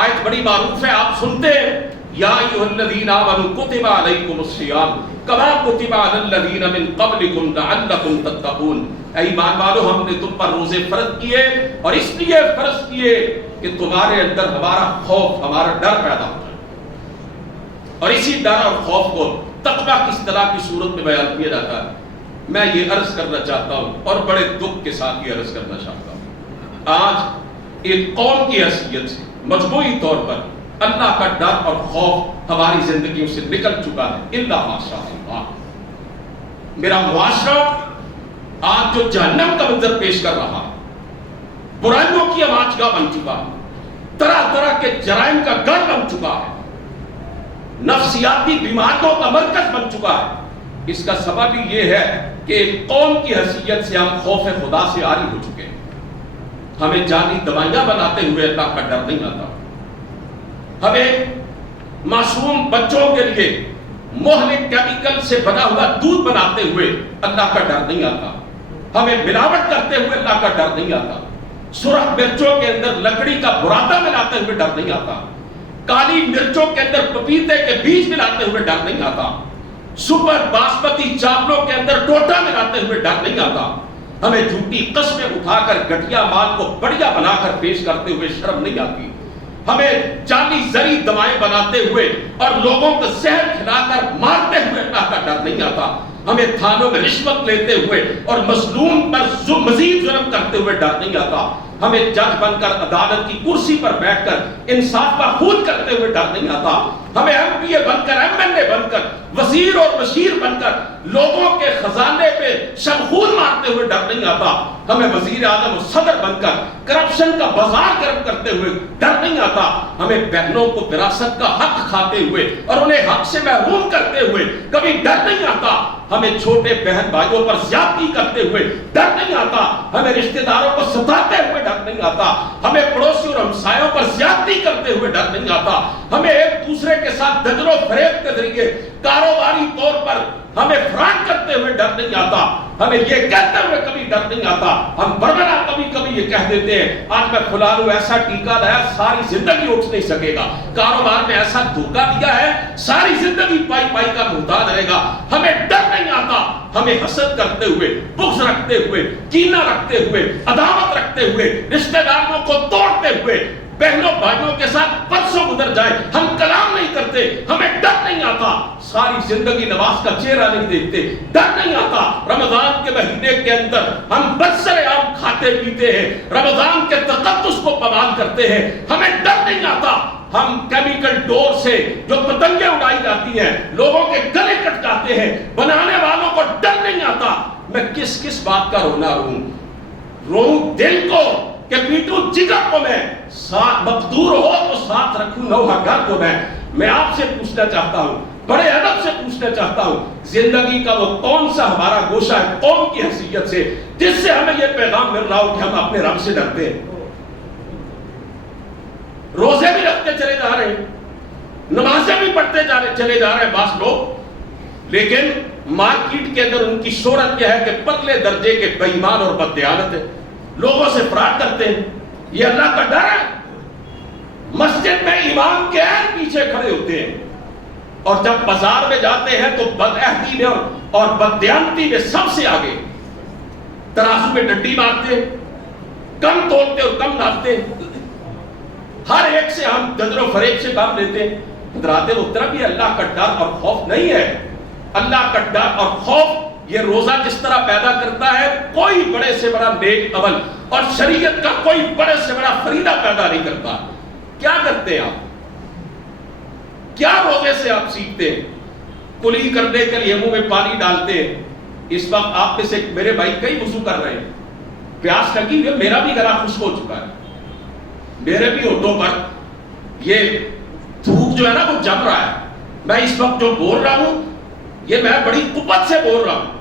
آیت بڑی معروف ہے، آپ سنتے ہیں یا ایھا الذین آمنوا کتب علیکم الصیام کما کتب علی الذین من قبلکم لعلکم تتقون، اے ایمان والو ہم نے تم پر روزے فرض کیے اور اس لیے فرض کیے کہ تمہارے اندر ہمارا خوف، ہمارا ڈر پیدا ہو جائے۔ اور اسی ڈر اور خوف کو تقویٰ کس طرح کی صورت میں بیان کیا جاتا ہے، میں یہ عرض کرنا چاہتا ہوں اور بڑے دکھ کے ساتھ یہ عرض کرنا چاہتا ہوں۔ آج ایک قوم کی حیثیت سے مجموعی طور پر اللہ کا ڈر اور خوف ہماری زندگیوں سے نکل چکا ہے، الا ماشاء اللہ۔ میرا معاشرہ آج جو جہنم کا منظر پیش کر رہا ہے، برائیوں کی آماج گاہ بن چکا ہے، طرح طرح کے جرائم کا گھر بن چکا ہے، نفسیاتی بیماریوں کا مرکز بن چکا ہے۔ اس کا سبب ہی یہ ہے کہ قوم کی حیثیت سے ہم خوف خدا سے عاری ہو چکے ہیں۔ ہمیں جانی دوائیاں بناتے ہوئے اللہ کا ڈر نہیں آتا، ہمیں معصوم بچوں کے لیے مہلک کیمیکل سے بنا ہوا دودھ بناتے ہوئے اللہ کا ڈر نہیں آتا، ہمیں ملاوٹ کرتے ہوئے اللہ کا ڈر نہیں آتا، سرخ مرچوں کے اندر لکڑی کا برادہ ملاتے ہوئے ڈر نہیں آتا، کالی مرچوں کے اندر پپیتے کے بیج ملاتے ہوئے ڈر نہیں آتا، سپر باسمتی چاولوں کے اندر ٹوٹا ملاتے ہوئے ڈر نہیں آتا، ہمیں جھوٹی قسمیں اٹھا کر گٹھیا مال کو بڑھیا بنا کر پیش کرتے ہوئے شرم نہیں آتی، ہمیں جعلی زری دوائیں بناتے ہوئے اور لوگوں کو زہر کھلا کر مارتے ہوئے اللہ کا ڈر نہیں آتا، ہمیں تھانوں میں رشوت لیتے ہوئے اور مظلوم پر مزید ظلم کرتے ہوئے ڈر نہیں آتا، ہمیں جج بن کر عدالت کی کرسی پر بیٹھ کر انصاف پر خود کرتے ہوئے ڈر نہیں آتا، ہمیں ایم پی اے بن کر ایم ایل اے بن کر وزیر اور وزیر بن کر لوگوں کے خزانے پہ شمخون مارتے ہوئے ڈر نہیں آتا، ہمیں وزیر اعظم و صدر بن کر کرپشن کا بازار گرم کرتے ہوئے ڈر نہیں آتا، ہمیں بہنوں کو وراثت کا حق کھاتے ہوئے اور انہیں حق سے محروم کرتے ہوئے کبھی ڈر نہیں آتا، ہمیں چھوٹے بہن بھائیوں پر زیادتی کرتے ہوئے ڈر نہیں آتا، ہمیں رشتہ داروں کو ستاتے ہوئے ڈر نہیں آتا، ہمیں پڑوسی اور ہمسایوں پر زیادتی کرتے ہوئے ڈر نہیں آتا، ہمیں ایک دوسرے کے ساتھ دجل و فریب کے ذریعے کاروباری طور پر ہمیں فراق کرتے ہوئے ڈر نہیں آتا، ہمیں یہ کہتے ہوئے کبھی ڈر نہیں آتا. ہم بربرا کبھی کبھی یہ کہہ دیتے ہیں آج میں فلاں ایسا ٹیکہ لایا ساری زندگی اٹھ نہیں سکے گا، کاروبار میں ایسا دھوکہ دیا ہے ساری زندگی پائی پائی کا محتاج رہے گا. ہمیں ڈر نہیں آتا. ہمیں حسد کرتے ہوئے، بغض رکھتے ہوئے، کینہ رکھتے ہوئے، عداوت رکھتے ہوئے، رشتہ داروں کو توڑتے ہوئے، بہنوں بھائیوں کے ساتھ پرسوں گزر جائے ہم کلام نہیں کرتے، ہمیں ڈر نہیں آتا. ساری زندگی نماز کا چہرہ نہیں دیکھتے، ڈر نہیں آتا. رمضان کے مہینے کے اندر ہم برسر عام کھاتے پیتے ہیں، رمضان کے تقدس کو پامال کرتے ہیں، ہمیں ڈر نہیں آتا. ہم کیمیکل ڈور سے جو پتنگیں اڑائی جاتی ہیں، لوگوں کے گلے کٹ جاتے ہیں، بنانے والوں کو ڈر نہیں آتا. میں کس کس بات کا رونا روں دل کو کہ پیٹوں جگر کو میں، مقدور ہو تو ساتھ رکھوں نوحہ گھر کو میں آپ سے پوچھنا چاہتا ہوں، بڑے ادب سے پوچھنا چاہتا ہوں، زندگی کا وہ کون سا ہمارا گوشہ ہے قوم کی حیثیت سے جس سے ہمیں یہ پیغام مل رہا ہو کہ ہم اپنے رب سے ڈرتے ہیں؟ روزے بھی رکھتے چلے جا رہے ہیں، نمازیں بھی پڑھتے چلے جا رہے ہیں بعض لوگ، لیکن مارکیٹ کے اندر ان کی شہرت یہ ہے کہ پتلے درجے کے بے ایمان اور بددیانت ہیں، لوگوں سے فراق کرتے ہیں. یہ اللہ کا ڈر ہے؟ مسجد میں امام کے پیچھے کھڑے ہوتے ہیں اور جب بازار میں جاتے ہیں تو بدعہدی میں اور بددیانتی میں سب سے آگے، ترازو میں ڈنڈی مارتے ہیں، کم تولتے اور کم ناپتے ہیں، ہر ایک سے ہم جدر و فریب سے کام لیتے ہیں. حضرات محترم یہ اللہ کا ڈر اور خوف نہیں ہے. اللہ کا ڈر اور خوف یہ روزہ جس طرح پیدا کرتا ہے کوئی بڑے سے بڑا نیک عمل اور شریعت کا کوئی بڑے سے بڑا فریضہ پیدا نہیں کرتا. کیا کرتے ہیں آپ؟ کیا روزے سے آپ سیکھتے ہیں؟ کلی کرنے کے لیے منہ میں پانی ڈالتے ہیں. اس وقت آپ میں سے میرے بھائی کئی وضو کر رہے ہیں، پیاس لگی ہوئی، میرا بھی گلا خشک ہو چکا ہے، میرے بھی ہونٹوں پر یہ تھوک جو ہے نا وہ جم رہا ہے. میں اس وقت جو بول رہا ہوں یہ میں بڑی قوت سے بول رہا ہوں،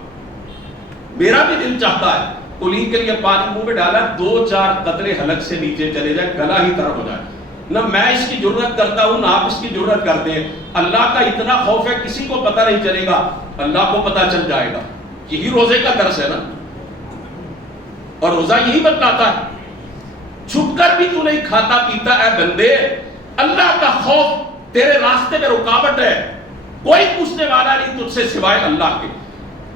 میرا بھی دل چاہتا ہے کلی کے لیے پانی منہ میں ڈالا 2-4 قطرے حلق سے نیچے چلے جائے، گلا ہی طرف ہو جائے. نہ میں اس کی جرات کرتا ہوں نہ آپ اس کی جرات کرتے ہیں. اللہ کا اتنا خوف ہے کسی کو پتہ نہیں چلے گا، اللہ کو پتہ چل جائے گا. یہی روزے کا درس ہے نا، اور روزہ یہی بتلاتا ہے چھپ کر بھی تو نہیں کھاتا پیتا اے بندے، اللہ کا خوف تیرے راستے میں رکاوٹ ہے، کوئی پوچھنے والا نہیں تجھ سے سوائے اللہ کے.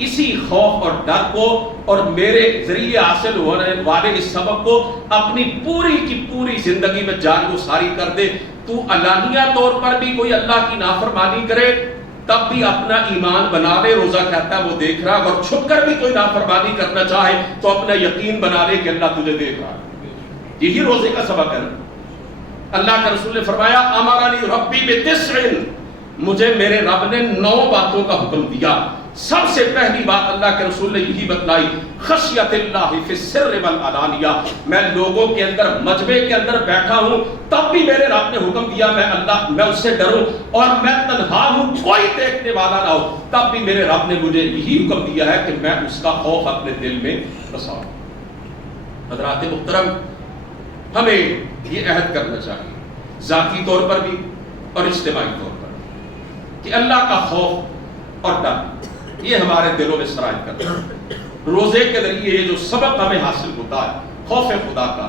اسی خوف اور ڈر کو اور میرے ذریعے حاصل ہونے والے اس سبب کو اپنی پوری کی پوری زندگی میں جان گساری کر دے. تو علانیہ طور پر بھی کوئی اللہ کی نافرمانی کرے تب بھی اپنا ایمان بنا لے، روزہ کہتا ہے وہ دیکھ رہا ہے، اور چھپ کر بھی کوئی نافرمانی کرنا چاہے تو اپنا یقین بنا لے کہ اللہ تجھے دیکھ رہا ہے. یہی روزے کا سبق ہے. اللہ کے رسول نے فرمایا امرنی ربی بتسع، مجھے میرے رب نے 9 باتوں کا حکم دیا. سب سے پہلی بات اللہ کے رسول نے یہی بتلائی، خشیت اللہ فی السر والعلانیہ. میں لوگوں کے اندر مجمع کے اندر بیٹھا ہوں تب بھی میرے رب نے حکم دیا میں اس سے ڈروں، اور میں تنہا ہوں کوئی دیکھنے والا نہ ہو تب بھی میرے رب نے مجھے یہی حکم دیا ہے کہ میں اس کا خوف اپنے دل میں بساؤں. حضرات محترم، ہمیں یہ عہد کرنا چاہیے ذاتی طور پر بھی اور اجتماعی طور پر کہ اللہ کا خوف اور ڈر یہ ہمارے دلوں میں سرایت کرتا ہے. روزے کے ذریعے یہ جو سبق ہمیں حاصل ہوتا ہے خوف خدا کا،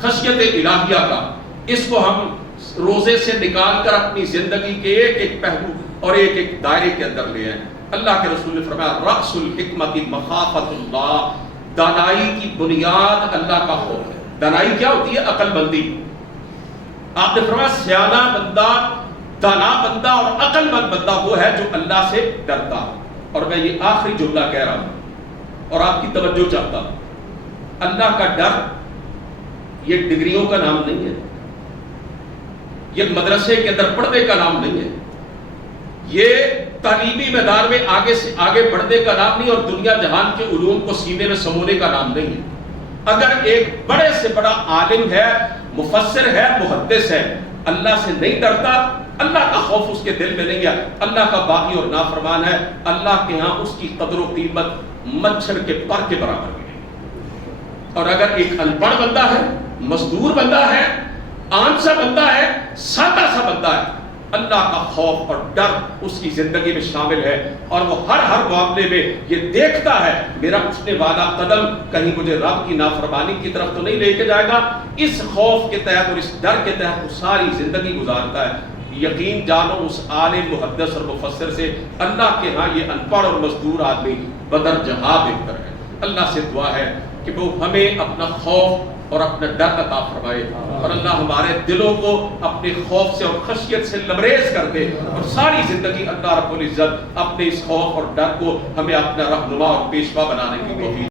خشیت الہیہ کا، اس کو ہم روزے سے نکال کر اپنی زندگی کے ایک ایک پہلو اور ایک ایک دائرے کے اندر لے آئیں. اللہ کے رسول نے فرمایا رأس الحکمت مخافت اللہ، دانائی کی بنیاد اللہ کا خوف ہے. دانائی کیا ہوتی ہے؟ عقل مندی. آپ نے فرمایا سیانہ بندہ، دانا بندہ اور عقل مند بندہ وہ ہے جو اللہ سے ڈرتا. اور میں یہ آخری جملہ کہہ رہا ہوں اور آپ کی توجہ چاہتا ہوں، اللہ کا ڈر یہ ڈگریوں کا نام نہیں ہے، یہ مدرسے کے اندر پڑھنے کا نام نہیں ہے، یہ تعلیمی میدان میں آگے سے آگے بڑھنے کا نام نہیں، اور دنیا جہان کے علوم کو سینے میں سمونے کا نام نہیں ہے. اگر ایک بڑے سے بڑا عالم ہے، مفسر ہے، محدث ہے، اللہ سے نہیں ڈرتا، اللہ کا خوف اس کے دل میں نہیں ہے، اللہ کا باغی اور نافرمان ہے، اللہ کے ہاں اس کی قدر و قیمت مچھر کے پر کے برابر ہے. اور اگر ایک ان پڑھ بندہ ہے، مزدور بندہ ہے، عام سا بندہ ہے، سادہ سا بندہ ہے، اللہ کا خوف اور ڈر اس کی زندگی میں شامل ہے، اور وہ ہر معاملے میں یہ دیکھتا ہے میرا اٹھنے والا قدم کہیں مجھے رب کی نافرمانی کی طرف تو نہیں لے کے جائے گا۔ اس خوف کے تحت اور اس ڈر کے تحت وہ ساری زندگی گزارتا ہے۔ یقین جانو اس عالم محدث اور مفسر سے اللہ کے ہاں یہ ان پڑھ اور مزدور آدمی بدر جہاں بہتر ہے۔ اللہ سے دعا ہے کہ وہ ہمیں اپنا خوف اور اپنا ڈر عطا فرمائے، اور اللہ ہمارے دلوں کو اپنے خوف سے اور خشیت سے لبریز کر دے، اور ساری زندگی اللہ رب العزت اپنے اس خوف اور ڈر کو ہمیں اپنا رہنما اور پیشوا بنانے کی توفیق